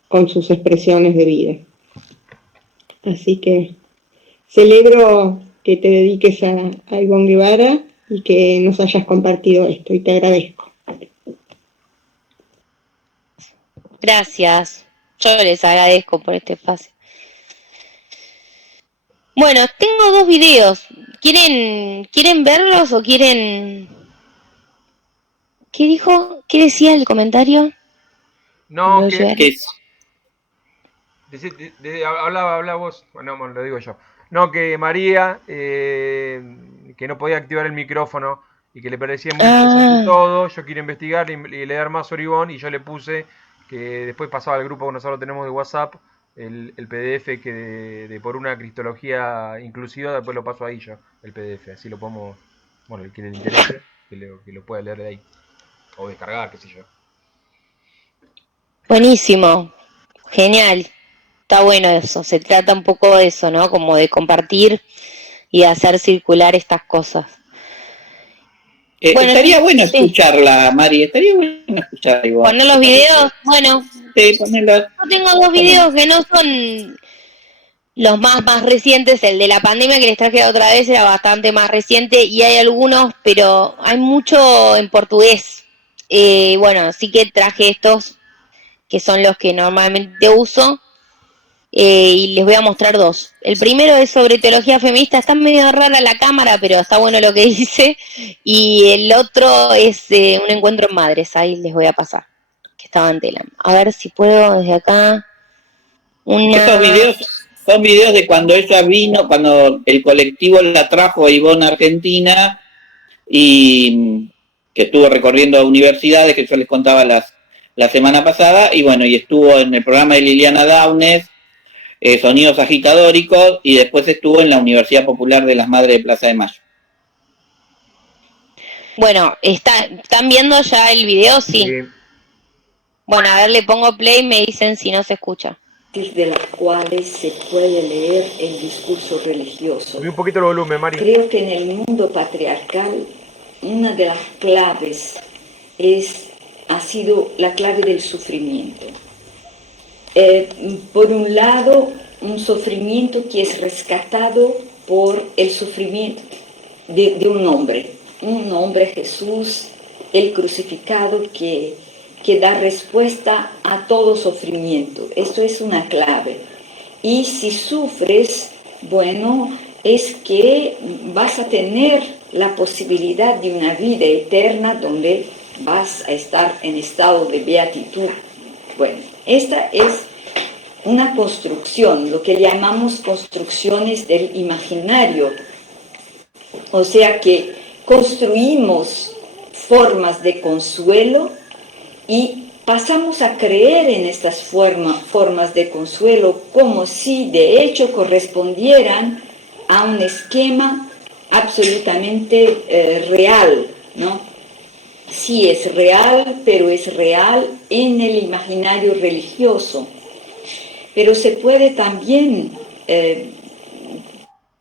con sus expresiones de vida. Así que celebro que te dediques a Ivonne Guevara y que nos hayas compartido esto y te agradezco. Gracias, yo les agradezco por este espacio. Bueno, tengo 2 videos. ¿Quieren verlos o quieren ¿Qué dijo? ¿Qué decía el comentario? No, ¿Puedo que llegar? Que habla vos, bueno, lo digo yo. No, que María, que no podía activar el micrófono y que le parecía muy interesante Ah, todo. Yo quiero investigar y leer más sobre Ivonne, y yo le puse que después pasaba al grupo que nosotros tenemos de WhatsApp el PDF que de por una cristología inclusiva, después lo paso ahí yo, el PDF. Así lo podemos, bueno, el que le interese, que lo pueda leer de ahí. O descargar, qué sé yo. buenísimo, genial. Está bueno eso, se trata un poco de eso, ¿no? Como de compartir y de hacer circular estas cosas. Bueno, estaría bueno sí, escucharla, Mari, estaría bueno escucharla igual, poner ¿te los videos, parece? bueno, Sí, ponelo, yo tengo dos ponelo. videos que no son los más recientes. El de la pandemia que les traje la otra vez era bastante más reciente, y hay algunos, pero hay mucho en portugués. Bueno, sí que traje estos, que son los que normalmente uso, y les voy a mostrar dos. El primero es sobre teología feminista, está medio rara la cámara, pero está bueno lo que dice. Y el otro es un encuentro en madres, ahí les voy a pasar, que estaba en tela. A ver si puedo desde acá. Estos Una... videos son videos de cuando ella vino, cuando el colectivo la trajo a Ivonne a Argentina, y que estuvo recorriendo universidades, que yo les contaba la semana pasada, y bueno, y estuvo en el programa de Liliana Downes, Sonidos Agitadóricos, y después estuvo en la Universidad Popular de las Madres de Plaza de Mayo. Bueno, ¿están viendo ya el video? Sí. Bueno, a ver, le pongo play y me dicen si no se escucha. De las cuales se puede leer el discurso religioso. Subí un poquito el volumen, Mari. Creo que en el mundo patriarcal una de las claves ha sido la clave del sufrimiento. Por un lado, un sufrimiento que es rescatado por el sufrimiento de un hombre Jesús, el crucificado, que da respuesta a todo sufrimiento. Esto es una clave. Y si sufres, bueno, es que vas a tener la posibilidad de una vida eterna donde vas a estar en estado de beatitud. Bueno, esta es una construcción, lo que llamamos construcciones del imaginario. O sea que construimos formas de consuelo y pasamos a creer en estas formas de consuelo como si de hecho correspondieran a un esquema absolutamente real, ¿no? Sí es real, pero es real en el imaginario religioso. Pero se puede también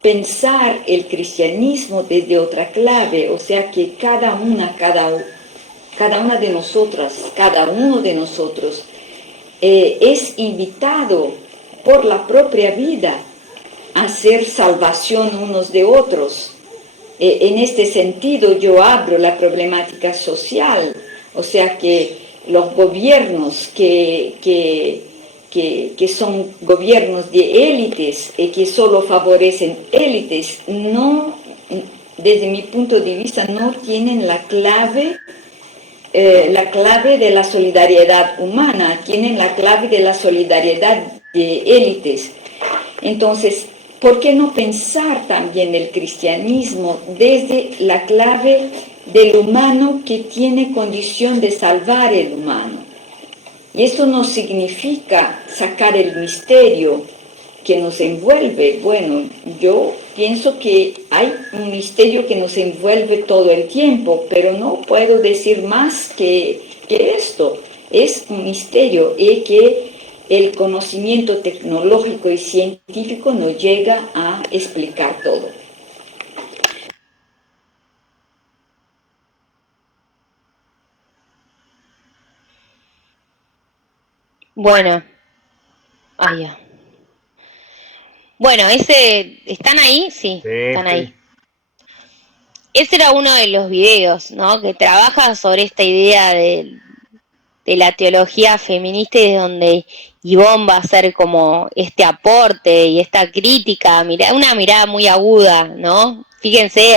pensar el cristianismo desde otra clave, o sea que cada una de nosotras, cada uno de nosotros es invitado por la propia vida a hacer salvación unos de otros. En este sentido yo abro la problemática social, o sea que los gobiernos que son gobiernos de élites y que solo favorecen élites, no, desde mi punto de vista, no tienen la clave de la solidaridad humana, tienen la clave de la solidaridad de élites. Entonces, ¿por qué no pensar también el cristianismo desde la clave del humano que tiene condición de salvar el humano? Y esto no significa sacar el misterio que nos envuelve. Bueno, yo pienso que hay un misterio que nos envuelve todo el tiempo, pero no puedo decir más que esto. Es un misterio y que el conocimiento tecnológico y científico no llega a explicar todo. Bueno, ya. Bueno, ¿están ahí? Sí, están ahí. Ese era uno de los videos, ¿no? Que trabaja sobre esta idea de la teología feminista, y donde Ivonne va a hacer como este aporte y esta crítica, una mirada muy aguda, ¿no? Fíjense,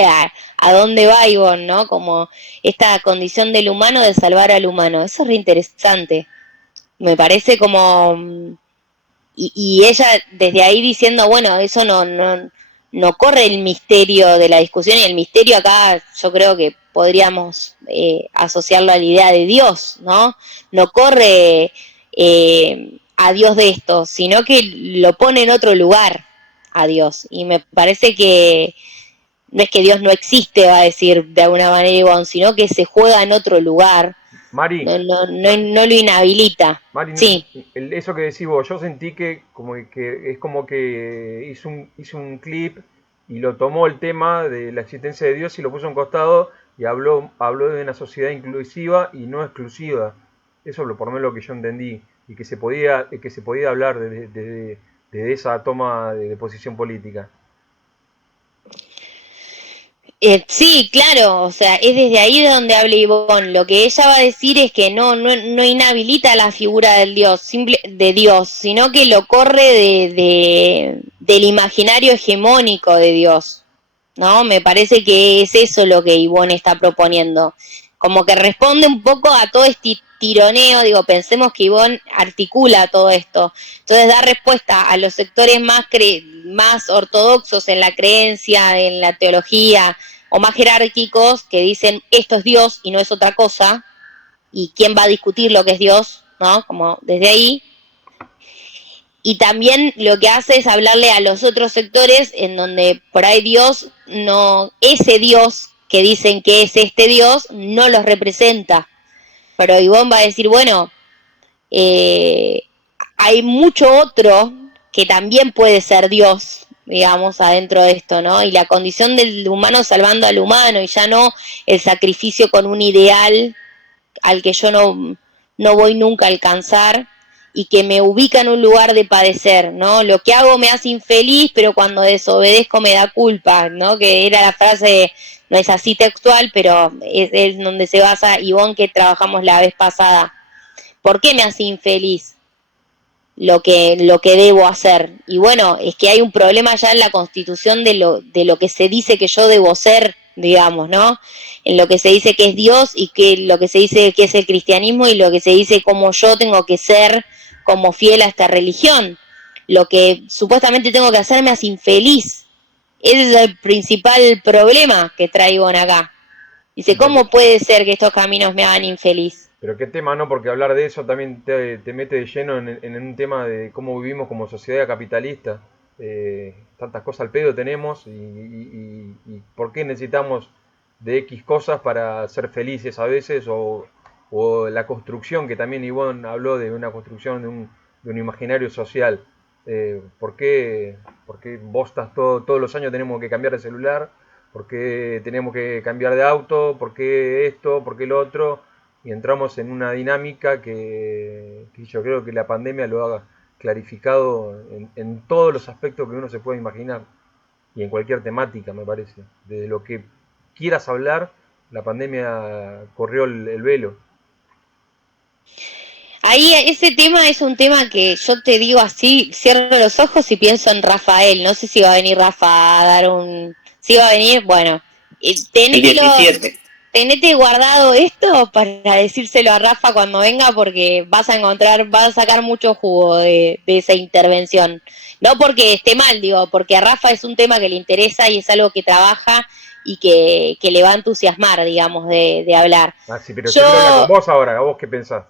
a dónde va Ivonne, ¿no? Como esta condición del humano de salvar al humano. Eso es re interesante. Me parece como... Y ella desde ahí diciendo, bueno, eso no corre el misterio de la discusión, y el misterio acá yo creo que podríamos asociarlo a la idea de Dios, ¿no? No corre a Dios de esto, sino que lo pone en otro lugar a Dios. Y me parece que no es que Dios no existe, va a decir de alguna manera Ivonne, sino que se juega en otro lugar, Mari, no lo inhabilita. Mari, Sí. eso que decís vos, yo sentí que es como que hizo un clip y lo tomó el tema de la existencia de Dios y lo puso a un costado y habló de una sociedad inclusiva y no exclusiva. Eso por lo menos lo que yo entendí, y que se podía hablar de esa toma de posición política. Sí, claro, o sea, es desde ahí de donde habla Ivonne. Lo que ella va a decir es que no inhabilita la figura del Dios, de Dios, sino que lo corre del imaginario hegemónico de Dios, ¿no? Me parece que es eso lo que Ivonne está proponiendo. Como que responde un poco a todo este tironeo, digo, pensemos que Ivonne articula todo esto. Entonces da respuesta a los sectores más ortodoxos en la creencia, en la teología, o más jerárquicos, que dicen esto es Dios y no es otra cosa, y quién va a discutir lo que es Dios, ¿no? Como desde ahí. Y también lo que hace es hablarle a los otros sectores en donde por ahí Dios ese Dios que dicen que es este Dios, no los representa. Pero Ivonne va a decir, bueno, hay mucho otro que también puede ser Dios, digamos, adentro de esto, ¿no? Y la condición del humano salvando al humano, y ya no el sacrificio con un ideal al que yo no voy nunca a alcanzar, y que me ubica en un lugar de padecer, ¿no? Lo que hago me hace infeliz, pero cuando desobedezco me da culpa, ¿no? Que era la frase, no es así textual, pero es donde se basa Ivonne, que trabajamos la vez pasada. ¿Por qué me hace infeliz lo que debo hacer? Y bueno, es que hay un problema ya en la constitución de lo que se dice que yo debo ser, digamos, ¿no? En lo que se dice que es Dios, y que lo que se dice que es el cristianismo, y lo que se dice cómo yo tengo que ser como fiel a esta religión. Lo que supuestamente tengo que hacer me hace infeliz. Ese es el principal problema que trae Ivonne acá. Dice, ¿cómo puede ser que estos caminos me hagan infeliz? Pero qué tema, ¿no? Porque hablar de eso también te mete de lleno en un tema de cómo vivimos como sociedad capitalista. Tantas cosas al pedo tenemos, y por qué necesitamos de X cosas para ser felices a veces, o la construcción, que también Ivonne habló de una construcción de un imaginario social. ¿Por qué vos estás todos los años tenemos que cambiar de celular? ¿Por qué tenemos que cambiar de auto? ¿Por qué esto? ¿Por qué lo otro? Y entramos en una dinámica que yo creo que la pandemia lo ha clarificado en todos los aspectos que uno se puede imaginar, y en cualquier temática, me parece. De lo que quieras hablar, la pandemia corrió el velo. Ahí ese tema es un tema que yo te digo así, cierro los ojos y pienso en Rafael. No sé si va a venir Rafa a dar un... Si va a venir, bueno, tenete guardado esto para decírselo a Rafa cuando venga, porque vas a sacar mucho jugo de esa intervención. No porque esté mal, digo, porque a Rafa es un tema que le interesa y es algo que trabaja y que le va a entusiasmar, digamos, de hablar. Ah, sí, pero yo hablo con vos ahora, ¿vos qué pensás?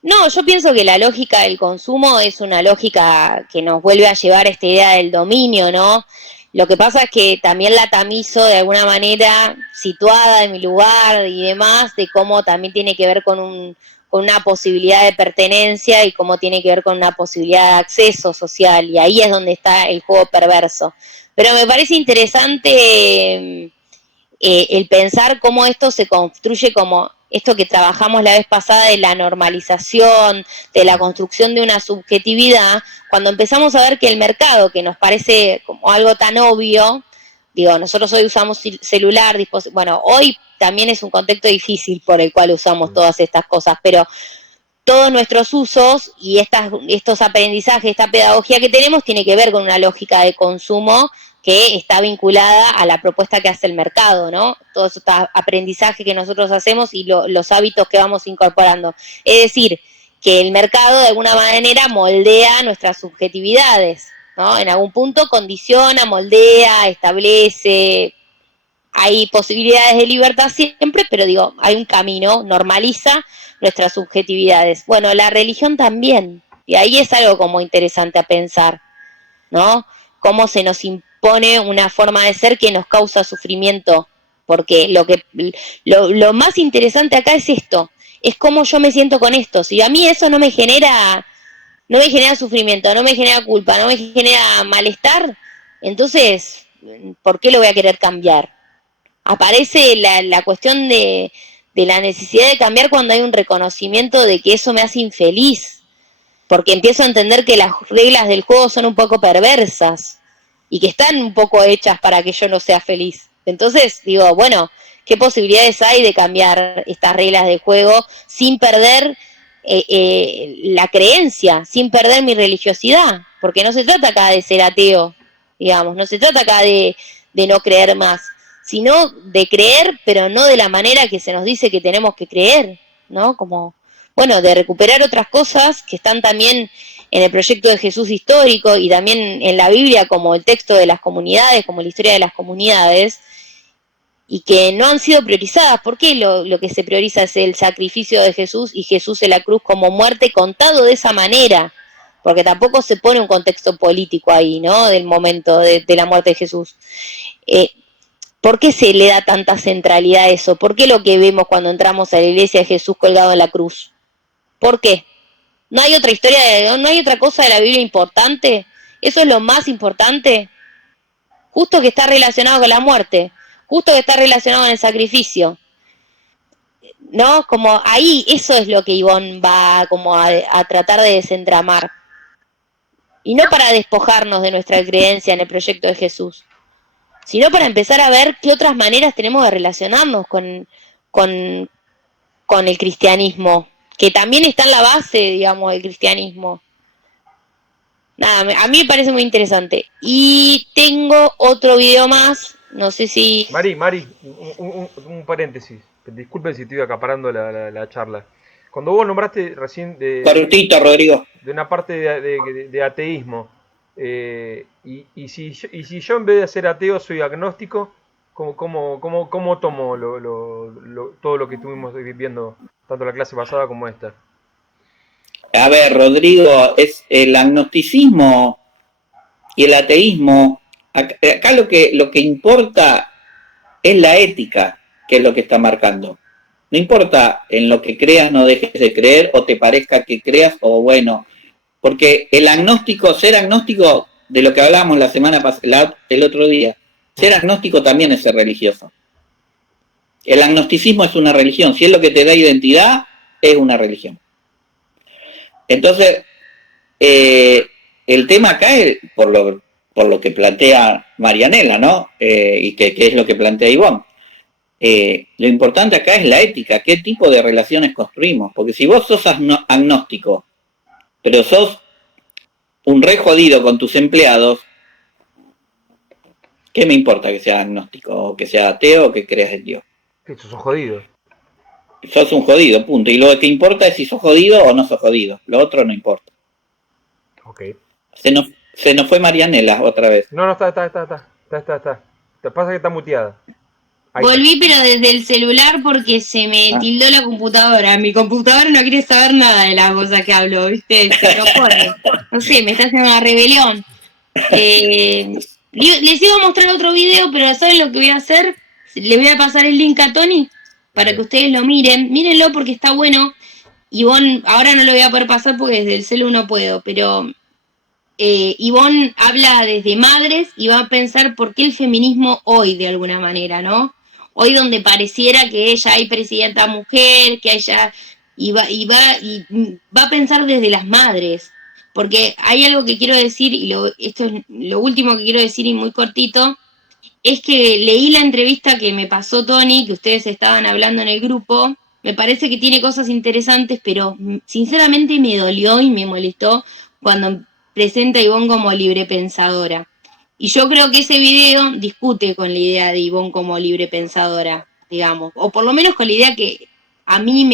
No, yo pienso que la lógica del consumo es una lógica que nos vuelve a llevar a esta idea del dominio, ¿no? Lo que pasa es que también la tamizo de alguna manera, situada en mi lugar y demás, de cómo también tiene que ver con una posibilidad de pertenencia, y cómo tiene que ver con una posibilidad de acceso social, y ahí es donde está el juego perverso. Pero me parece interesante el pensar cómo esto se construye, como esto que trabajamos la vez pasada de la normalización, de la construcción de una subjetividad, cuando empezamos a ver que el mercado, que nos parece como algo tan obvio, digo, nosotros hoy usamos celular, bueno, hoy también es un contexto difícil por el cual usamos todas estas cosas, pero todos nuestros usos y estos aprendizajes, esta pedagogía que tenemos, tiene que ver con una lógica de consumo que está vinculada a la propuesta que hace el mercado, ¿no? Todo eso está aprendizaje que nosotros hacemos y los hábitos que vamos incorporando. Es decir, que el mercado de alguna manera moldea nuestras subjetividades, ¿no? En algún punto condiciona, moldea, establece, hay posibilidades de libertad siempre, pero digo, hay un camino, normaliza nuestras subjetividades. Bueno, la religión también, y ahí es algo como interesante a pensar, ¿no? Cómo se nos impone una forma de ser que nos causa sufrimiento, porque lo más interesante acá es esto, es cómo yo me siento con esto. Si a mí eso no me genera sufrimiento, no me genera culpa, no me genera malestar, entonces, ¿por qué lo voy a querer cambiar? Aparece la cuestión de la necesidad de cambiar cuando hay un reconocimiento de que eso me hace infeliz, porque empiezo a entender que las reglas del juego son un poco perversas y que están un poco hechas para que yo no sea feliz. Entonces digo, bueno, ¿qué posibilidades hay de cambiar estas reglas del juego sin perder la creencia, sin perder mi religiosidad? Porque no se trata acá de ser ateo, digamos, no se trata acá de no creer más, sino de creer, pero no de la manera que se nos dice que tenemos que creer, ¿no? Como, bueno, de recuperar otras cosas que están también en el proyecto de Jesús histórico y también en la Biblia, como el texto de las comunidades, como la historia de las comunidades, y que no han sido priorizadas. ¿Por qué lo que se prioriza es el sacrificio de Jesús y Jesús en la cruz como muerte contado de esa manera? Porque tampoco se pone un contexto político ahí, ¿no? Del momento de la muerte de Jesús. ¿Por qué se le da tanta centralidad a eso? ¿Por qué lo que vemos cuando entramos a la iglesia es Jesús colgado en la cruz? ¿Por qué? ¿No hay otra historia, no hay otra cosa de la Biblia importante? ¿Eso es lo más importante? Justo que está relacionado con la muerte, justo que está relacionado con el sacrificio, ¿no? Como ahí, eso es lo que Ivonne va como a tratar de desentramar. Y no para despojarnos de nuestra creencia en el proyecto de Jesús, sino para empezar a ver qué otras maneras tenemos de relacionarnos con el cristianismo, que también está en la base, digamos, del cristianismo. Nada, a mí me parece muy interesante. Y tengo otro video más, no sé si... Mari, un paréntesis. Disculpen si estoy acaparando la charla. Cuando vos nombraste recién Cortito, Rodrigo. de una parte de ateísmo, y si yo en vez de ser ateo soy agnóstico, ¿cómo tomo todo lo que estuvimos viendo, tanto la clase pasada como esta? A ver, Rodrigo, es el agnosticismo y el ateísmo. Acá lo que importa es la ética, que es lo que está marcando. No importa en lo que creas, no dejes de creer, o te parezca que creas, o bueno, porque el agnóstico, ser agnóstico, de lo que hablábamos la semana pasada, el otro día, ser agnóstico también es ser religioso. El agnosticismo es una religión, si es lo que te da identidad, es una religión. Entonces, el tema acá es por lo que plantea Marianela, ¿no? Y que es lo que plantea Ivonne. Lo importante acá es la ética, qué tipo de relaciones construimos. Porque si vos sos agnóstico, pero sos un re jodido con tus empleados, ¿qué me importa que sea agnóstico, o que sea ateo, o que creas en Dios? Que sos jodido. Sos un jodido, punto. Y lo que importa es si sos jodido o no sos jodido. Lo otro no importa. Ok. Se nos fue Marianela otra vez. No, está. Te pasa que está muteada. Ahí Volví, está. pero desde el celular porque se me tildó la computadora. Mi computadora no quiere saber nada de las cosas que hablo, ¿viste? Se propone. No sé, me está haciendo una rebelión. Les iba a mostrar otro video, pero ¿saben lo que voy a hacer? Le voy a pasar el link a Tony para que ustedes lo miren. Mírenlo porque está bueno. Ivonne, ahora no lo voy a poder pasar porque desde el celu no puedo, pero Ivonne habla desde madres y va a pensar por qué el feminismo hoy, de alguna manera, ¿no? Hoy donde pareciera que ya hay presidenta mujer, que haya... Y va a pensar desde las madres. Porque hay algo que quiero decir, y esto es lo último que quiero decir y muy cortito, es que leí la entrevista que me pasó Tony, que ustedes estaban hablando en el grupo, me parece que tiene cosas interesantes, pero sinceramente me dolió y me molestó cuando presenta a Ivonne como libre pensadora. Y yo creo que ese video discute con la idea de Ivonne como libre pensadora, digamos, o por lo menos con la idea que a mí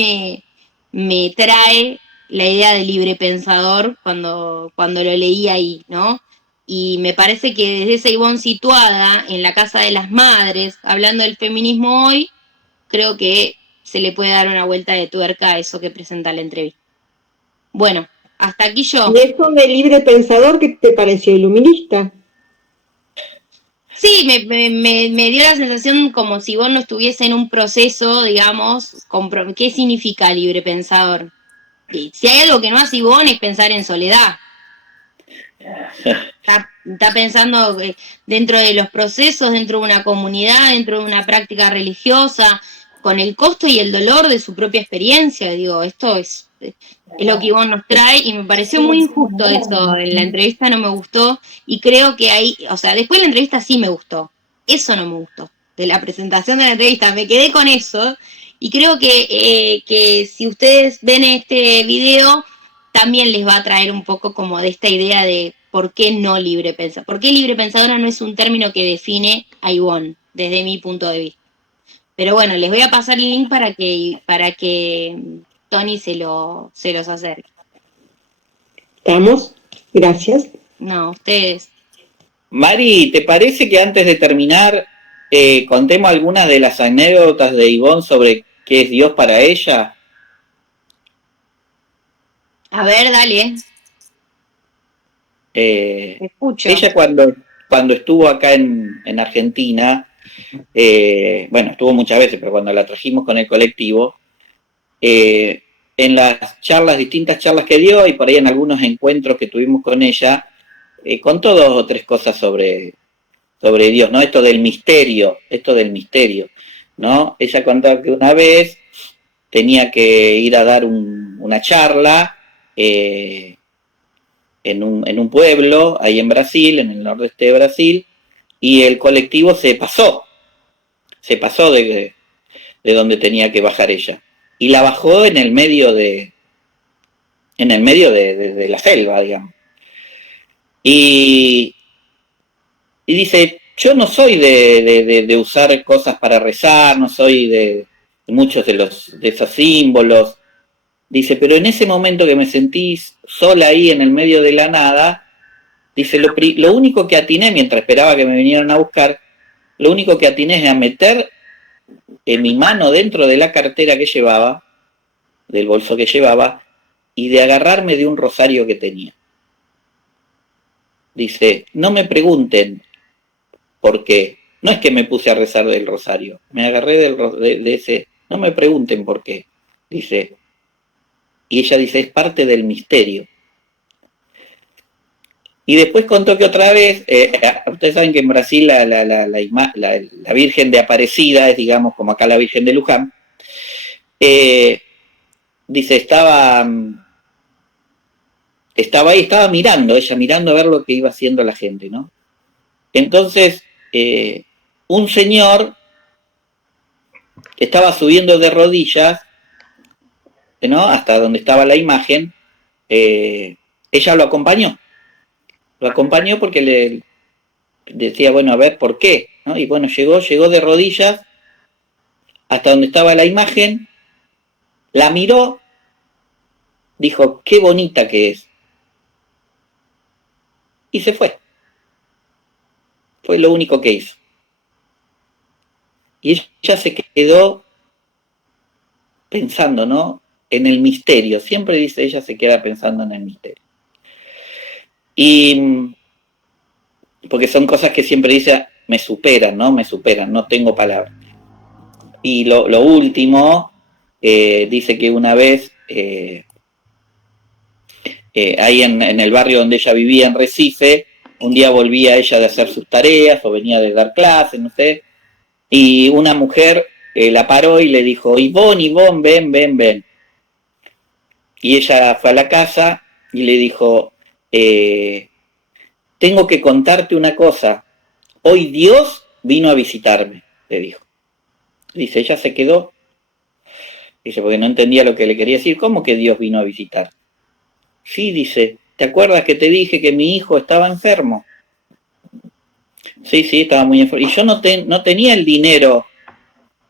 me trae la idea de libre pensador cuando lo leí ahí, ¿no? Y me parece que desde esa Ivonne situada en la casa de las madres, hablando del feminismo hoy, creo que se le puede dar una vuelta de tuerca a eso que presenta la entrevista. Bueno, hasta aquí yo. ¿Y eso de libre pensador qué te pareció, iluminista? Sí, me dio la sensación como si vos no estuviese en un proceso, digamos, ¿qué significa libre pensador? Y si hay algo que no hace Ivonne es pensar en soledad. Está pensando dentro de los procesos, dentro de una comunidad, dentro de una práctica religiosa, con el costo y el dolor de su propia experiencia. Digo, esto es lo que Ivonne nos trae y me pareció muy injusto eso. En la entrevista no me gustó y creo que ahí, o sea, después de la entrevista sí me gustó. Eso no me gustó. De la presentación de la entrevista me quedé con eso y creo que si ustedes ven este video también les va a traer un poco como de esta idea de por qué no libre pensadora. ¿Por qué libre pensadora no es un término que define a Ivonne, desde mi punto de vista? Pero bueno, les voy a pasar el link para que Tony se los acerque. ¿Estamos? Gracias. No, ustedes. Mari, ¿te parece que antes de terminar contemos algunas de las anécdotas de Ivonne sobre qué es Dios para ella? A ver, dale. Escucho. Ella cuando estuvo acá en Argentina, bueno, estuvo muchas veces, pero cuando la trajimos con el colectivo, en las charlas, distintas charlas que dio y por ahí en algunos encuentros que tuvimos con ella, contó 2 o 3 cosas sobre Dios, ¿no? Esto del misterio, ¿no? Ella contó que una vez tenía que ir a dar una charla en un pueblo, ahí en Brasil, en el nordeste de Brasil, y el colectivo se pasó de donde tenía que bajar ella. Y la bajó en el medio de la selva, digamos. Y dice, yo no soy de usar cosas para rezar, no soy de muchos de esos símbolos. Dice, pero en ese momento que me sentí sola ahí en el medio de la nada, dice, lo único que atiné, mientras esperaba que me vinieran a buscar, lo único que atiné es a meter mi mano dentro de la cartera que llevaba, del bolso que llevaba, y de agarrarme de un rosario que tenía. Dice, no me pregunten por qué. No es que me puse a rezar del rosario, me agarré de ese, no me pregunten por qué. Dice, y ella dice, es parte del misterio. Y después contó que otra vez, ustedes saben que en Brasil la Virgen de Aparecida es, digamos, como acá la Virgen de Luján. Dice, estaba ahí, estaba mirando a ver lo que iba haciendo la gente, ¿no? Entonces, un señor estaba subiendo de rodillas, ¿no? Hasta donde estaba la imagen, ella lo acompañó porque le decía, bueno, a ver, ¿por qué? ¿No? Y bueno, llegó de rodillas hasta donde estaba la imagen, la miró, dijo, qué bonita que es, y se fue. Fue lo único que hizo. Y ella se quedó pensando, ¿no? En el misterio. Siempre dice, ella se queda pensando en el misterio. Y porque son cosas que siempre dice, me superan, no tengo palabras. Y lo último, dice que una vez, ahí en el barrio donde ella vivía, en Recife, un día volvía ella de hacer sus tareas o venía de dar clases, no sé, y una mujer la paró y le dijo, Ivonne, ven. Y ella fue a la casa y le dijo, tengo que contarte una cosa, hoy Dios vino a visitarme, le dijo. Dice, ella se quedó, dice, porque no entendía lo que le quería decir, ¿cómo que Dios vino a visitar? Sí, dice, ¿te acuerdas que te dije que mi hijo estaba enfermo? Sí, estaba muy enfermo. Y yo no tenía el dinero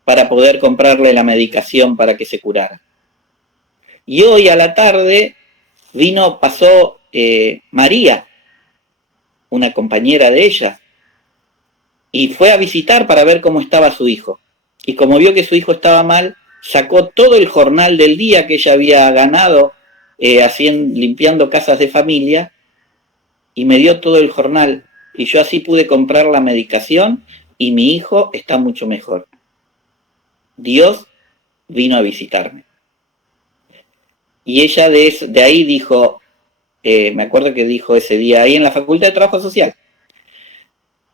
para poder comprarle la medicación para que se curara. Y hoy a la tarde pasó María, una compañera de ella, y fue a visitar para ver cómo estaba su hijo. Y como vio que su hijo estaba mal, sacó todo el jornal del día que ella había ganado limpiando casas de familia, y me dio todo el jornal. Y yo así pude comprar la medicación y mi hijo está mucho mejor. Dios vino a visitarme. Y ella de ahí dijo, me acuerdo que dijo ese día ahí en la Facultad de Trabajo Social,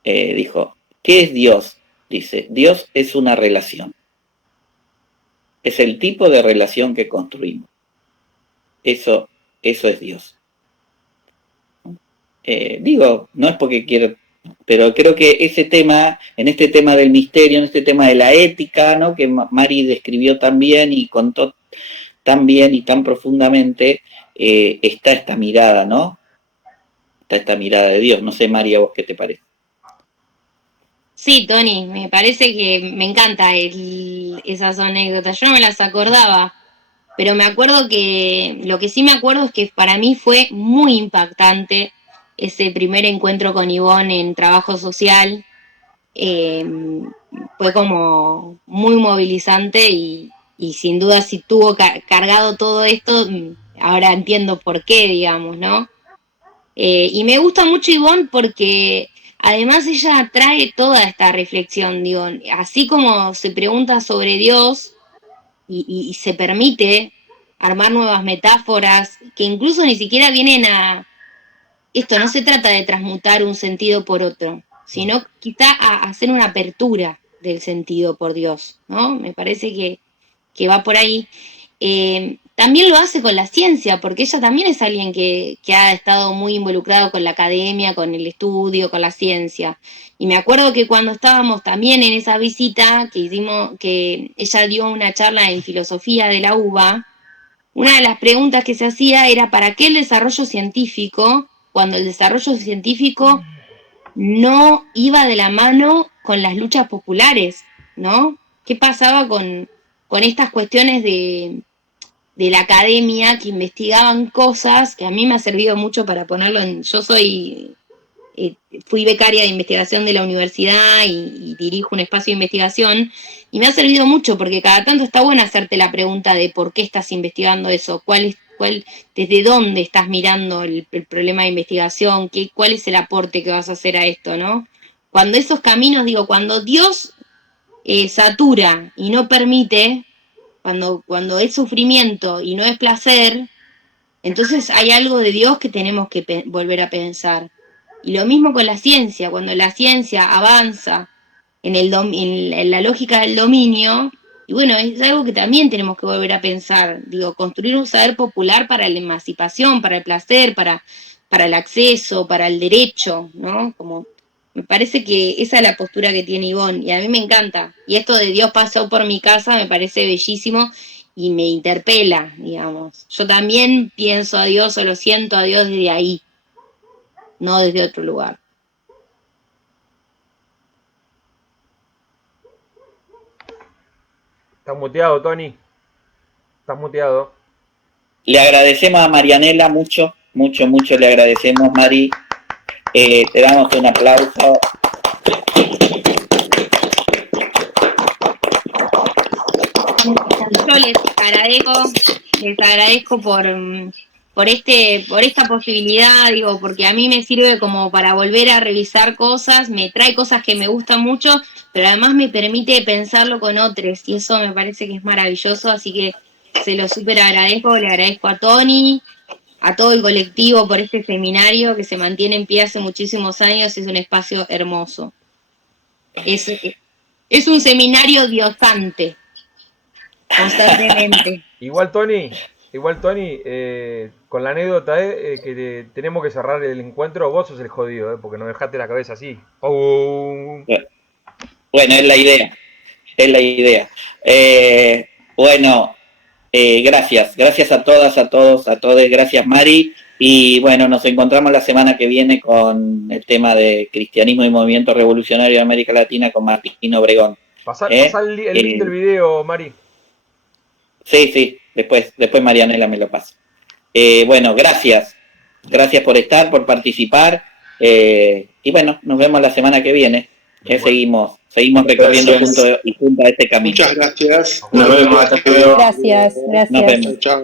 dijo, ¿qué es Dios? Dice, Dios es una relación. Es el tipo de relación que construimos. Eso es Dios. No es porque quiero, pero creo que ese tema, en este tema del misterio, en este tema de la ética, ¿no?, que Mari describió tan bien y contó tan bien y tan profundamente, está esta mirada, ¿no? Está esta mirada de Dios. No sé, Mari, ¿a vos qué te parece? Sí, Tony, me parece que me encanta esas anécdotas. Yo no me las acordaba, pero me acuerdo lo que sí me acuerdo es que para mí fue muy impactante ese primer encuentro con Ivonne en trabajo social. Fue como muy movilizante y sin duda si tuvo cargado todo esto, ahora entiendo por qué, digamos, ¿no? Y me gusta mucho Ivonne porque además ella trae toda esta reflexión, digo, así como se pregunta sobre Dios y se permite armar nuevas metáforas que incluso ni siquiera vienen a... Esto no se trata de transmutar un sentido por otro, sino quizá a hacer una apertura del sentido por Dios, ¿no? Me parece que va por ahí. También lo hace con la ciencia, porque ella también es alguien que ha estado muy involucrado con la academia, con el estudio, con la ciencia. Y me acuerdo que cuando estábamos también en esa visita que hicimos, que ella dio una charla en filosofía de la UBA, una de las preguntas que se hacía era ¿para qué el desarrollo científico cuando el desarrollo científico no iba de la mano con las luchas populares, ¿no? ¿Qué pasaba con estas cuestiones de la academia que investigaban cosas que a mí me ha servido mucho para ponerlo en... Yo fui becaria de investigación de la universidad y dirijo un espacio de investigación y me ha servido mucho porque cada tanto está bueno hacerte la pregunta de por qué estás investigando eso, desde dónde estás mirando el problema de investigación, cuál es el aporte que vas a hacer a esto, ¿no? Cuando esos caminos, cuando Dios satura y no permite, cuando es sufrimiento y no es placer, entonces hay algo de Dios que tenemos que volver a pensar. Y lo mismo con la ciencia, cuando la ciencia avanza en la lógica del dominio, y bueno, es algo que también tenemos que volver a pensar, construir un saber popular para la emancipación, para el placer, para el acceso, para el derecho, ¿no? Como me parece que esa es la postura que tiene Ivonne, y a mí me encanta. Y esto de Dios pasó por mi casa me parece bellísimo y me interpela, digamos. Yo también pienso a Dios o lo siento a Dios desde ahí, no desde otro lugar. Estás muteado, Tony. Estás muteado. Le agradecemos a Marianela mucho le agradecemos, Mari. Te damos un aplauso. Yo les agradezco por esta posibilidad, porque a mí me sirve como para volver a revisar cosas, me trae cosas que me gustan mucho, pero además me permite pensarlo con otros, y eso me parece que es maravilloso, así que se lo súper agradezco, le agradezco a Tony, a todo el colectivo por este seminario que se mantiene en pie hace muchísimos años, es un espacio hermoso. Es un seminario diosante, constantemente. Igual Tony, con la anécdota que tenemos que cerrar el encuentro, vos sos el jodido, porque nos dejaste la cabeza así. Oh. Bueno, es la idea. Bueno, gracias a todas, a todos, gracias Mari, Y bueno, nos encontramos la semana que viene con el tema de cristianismo y movimiento revolucionario de América Latina con Martín Obregón. Pasá el link del video, Mari. Sí, después Marianela me lo pasa. Bueno, gracias por estar, por participar, y bueno, nos vemos la semana que viene. Seguimos recorriendo juntos este camino. Muchas gracias. Nos vemos, hasta luego. Gracias. Nos vemos. Chao.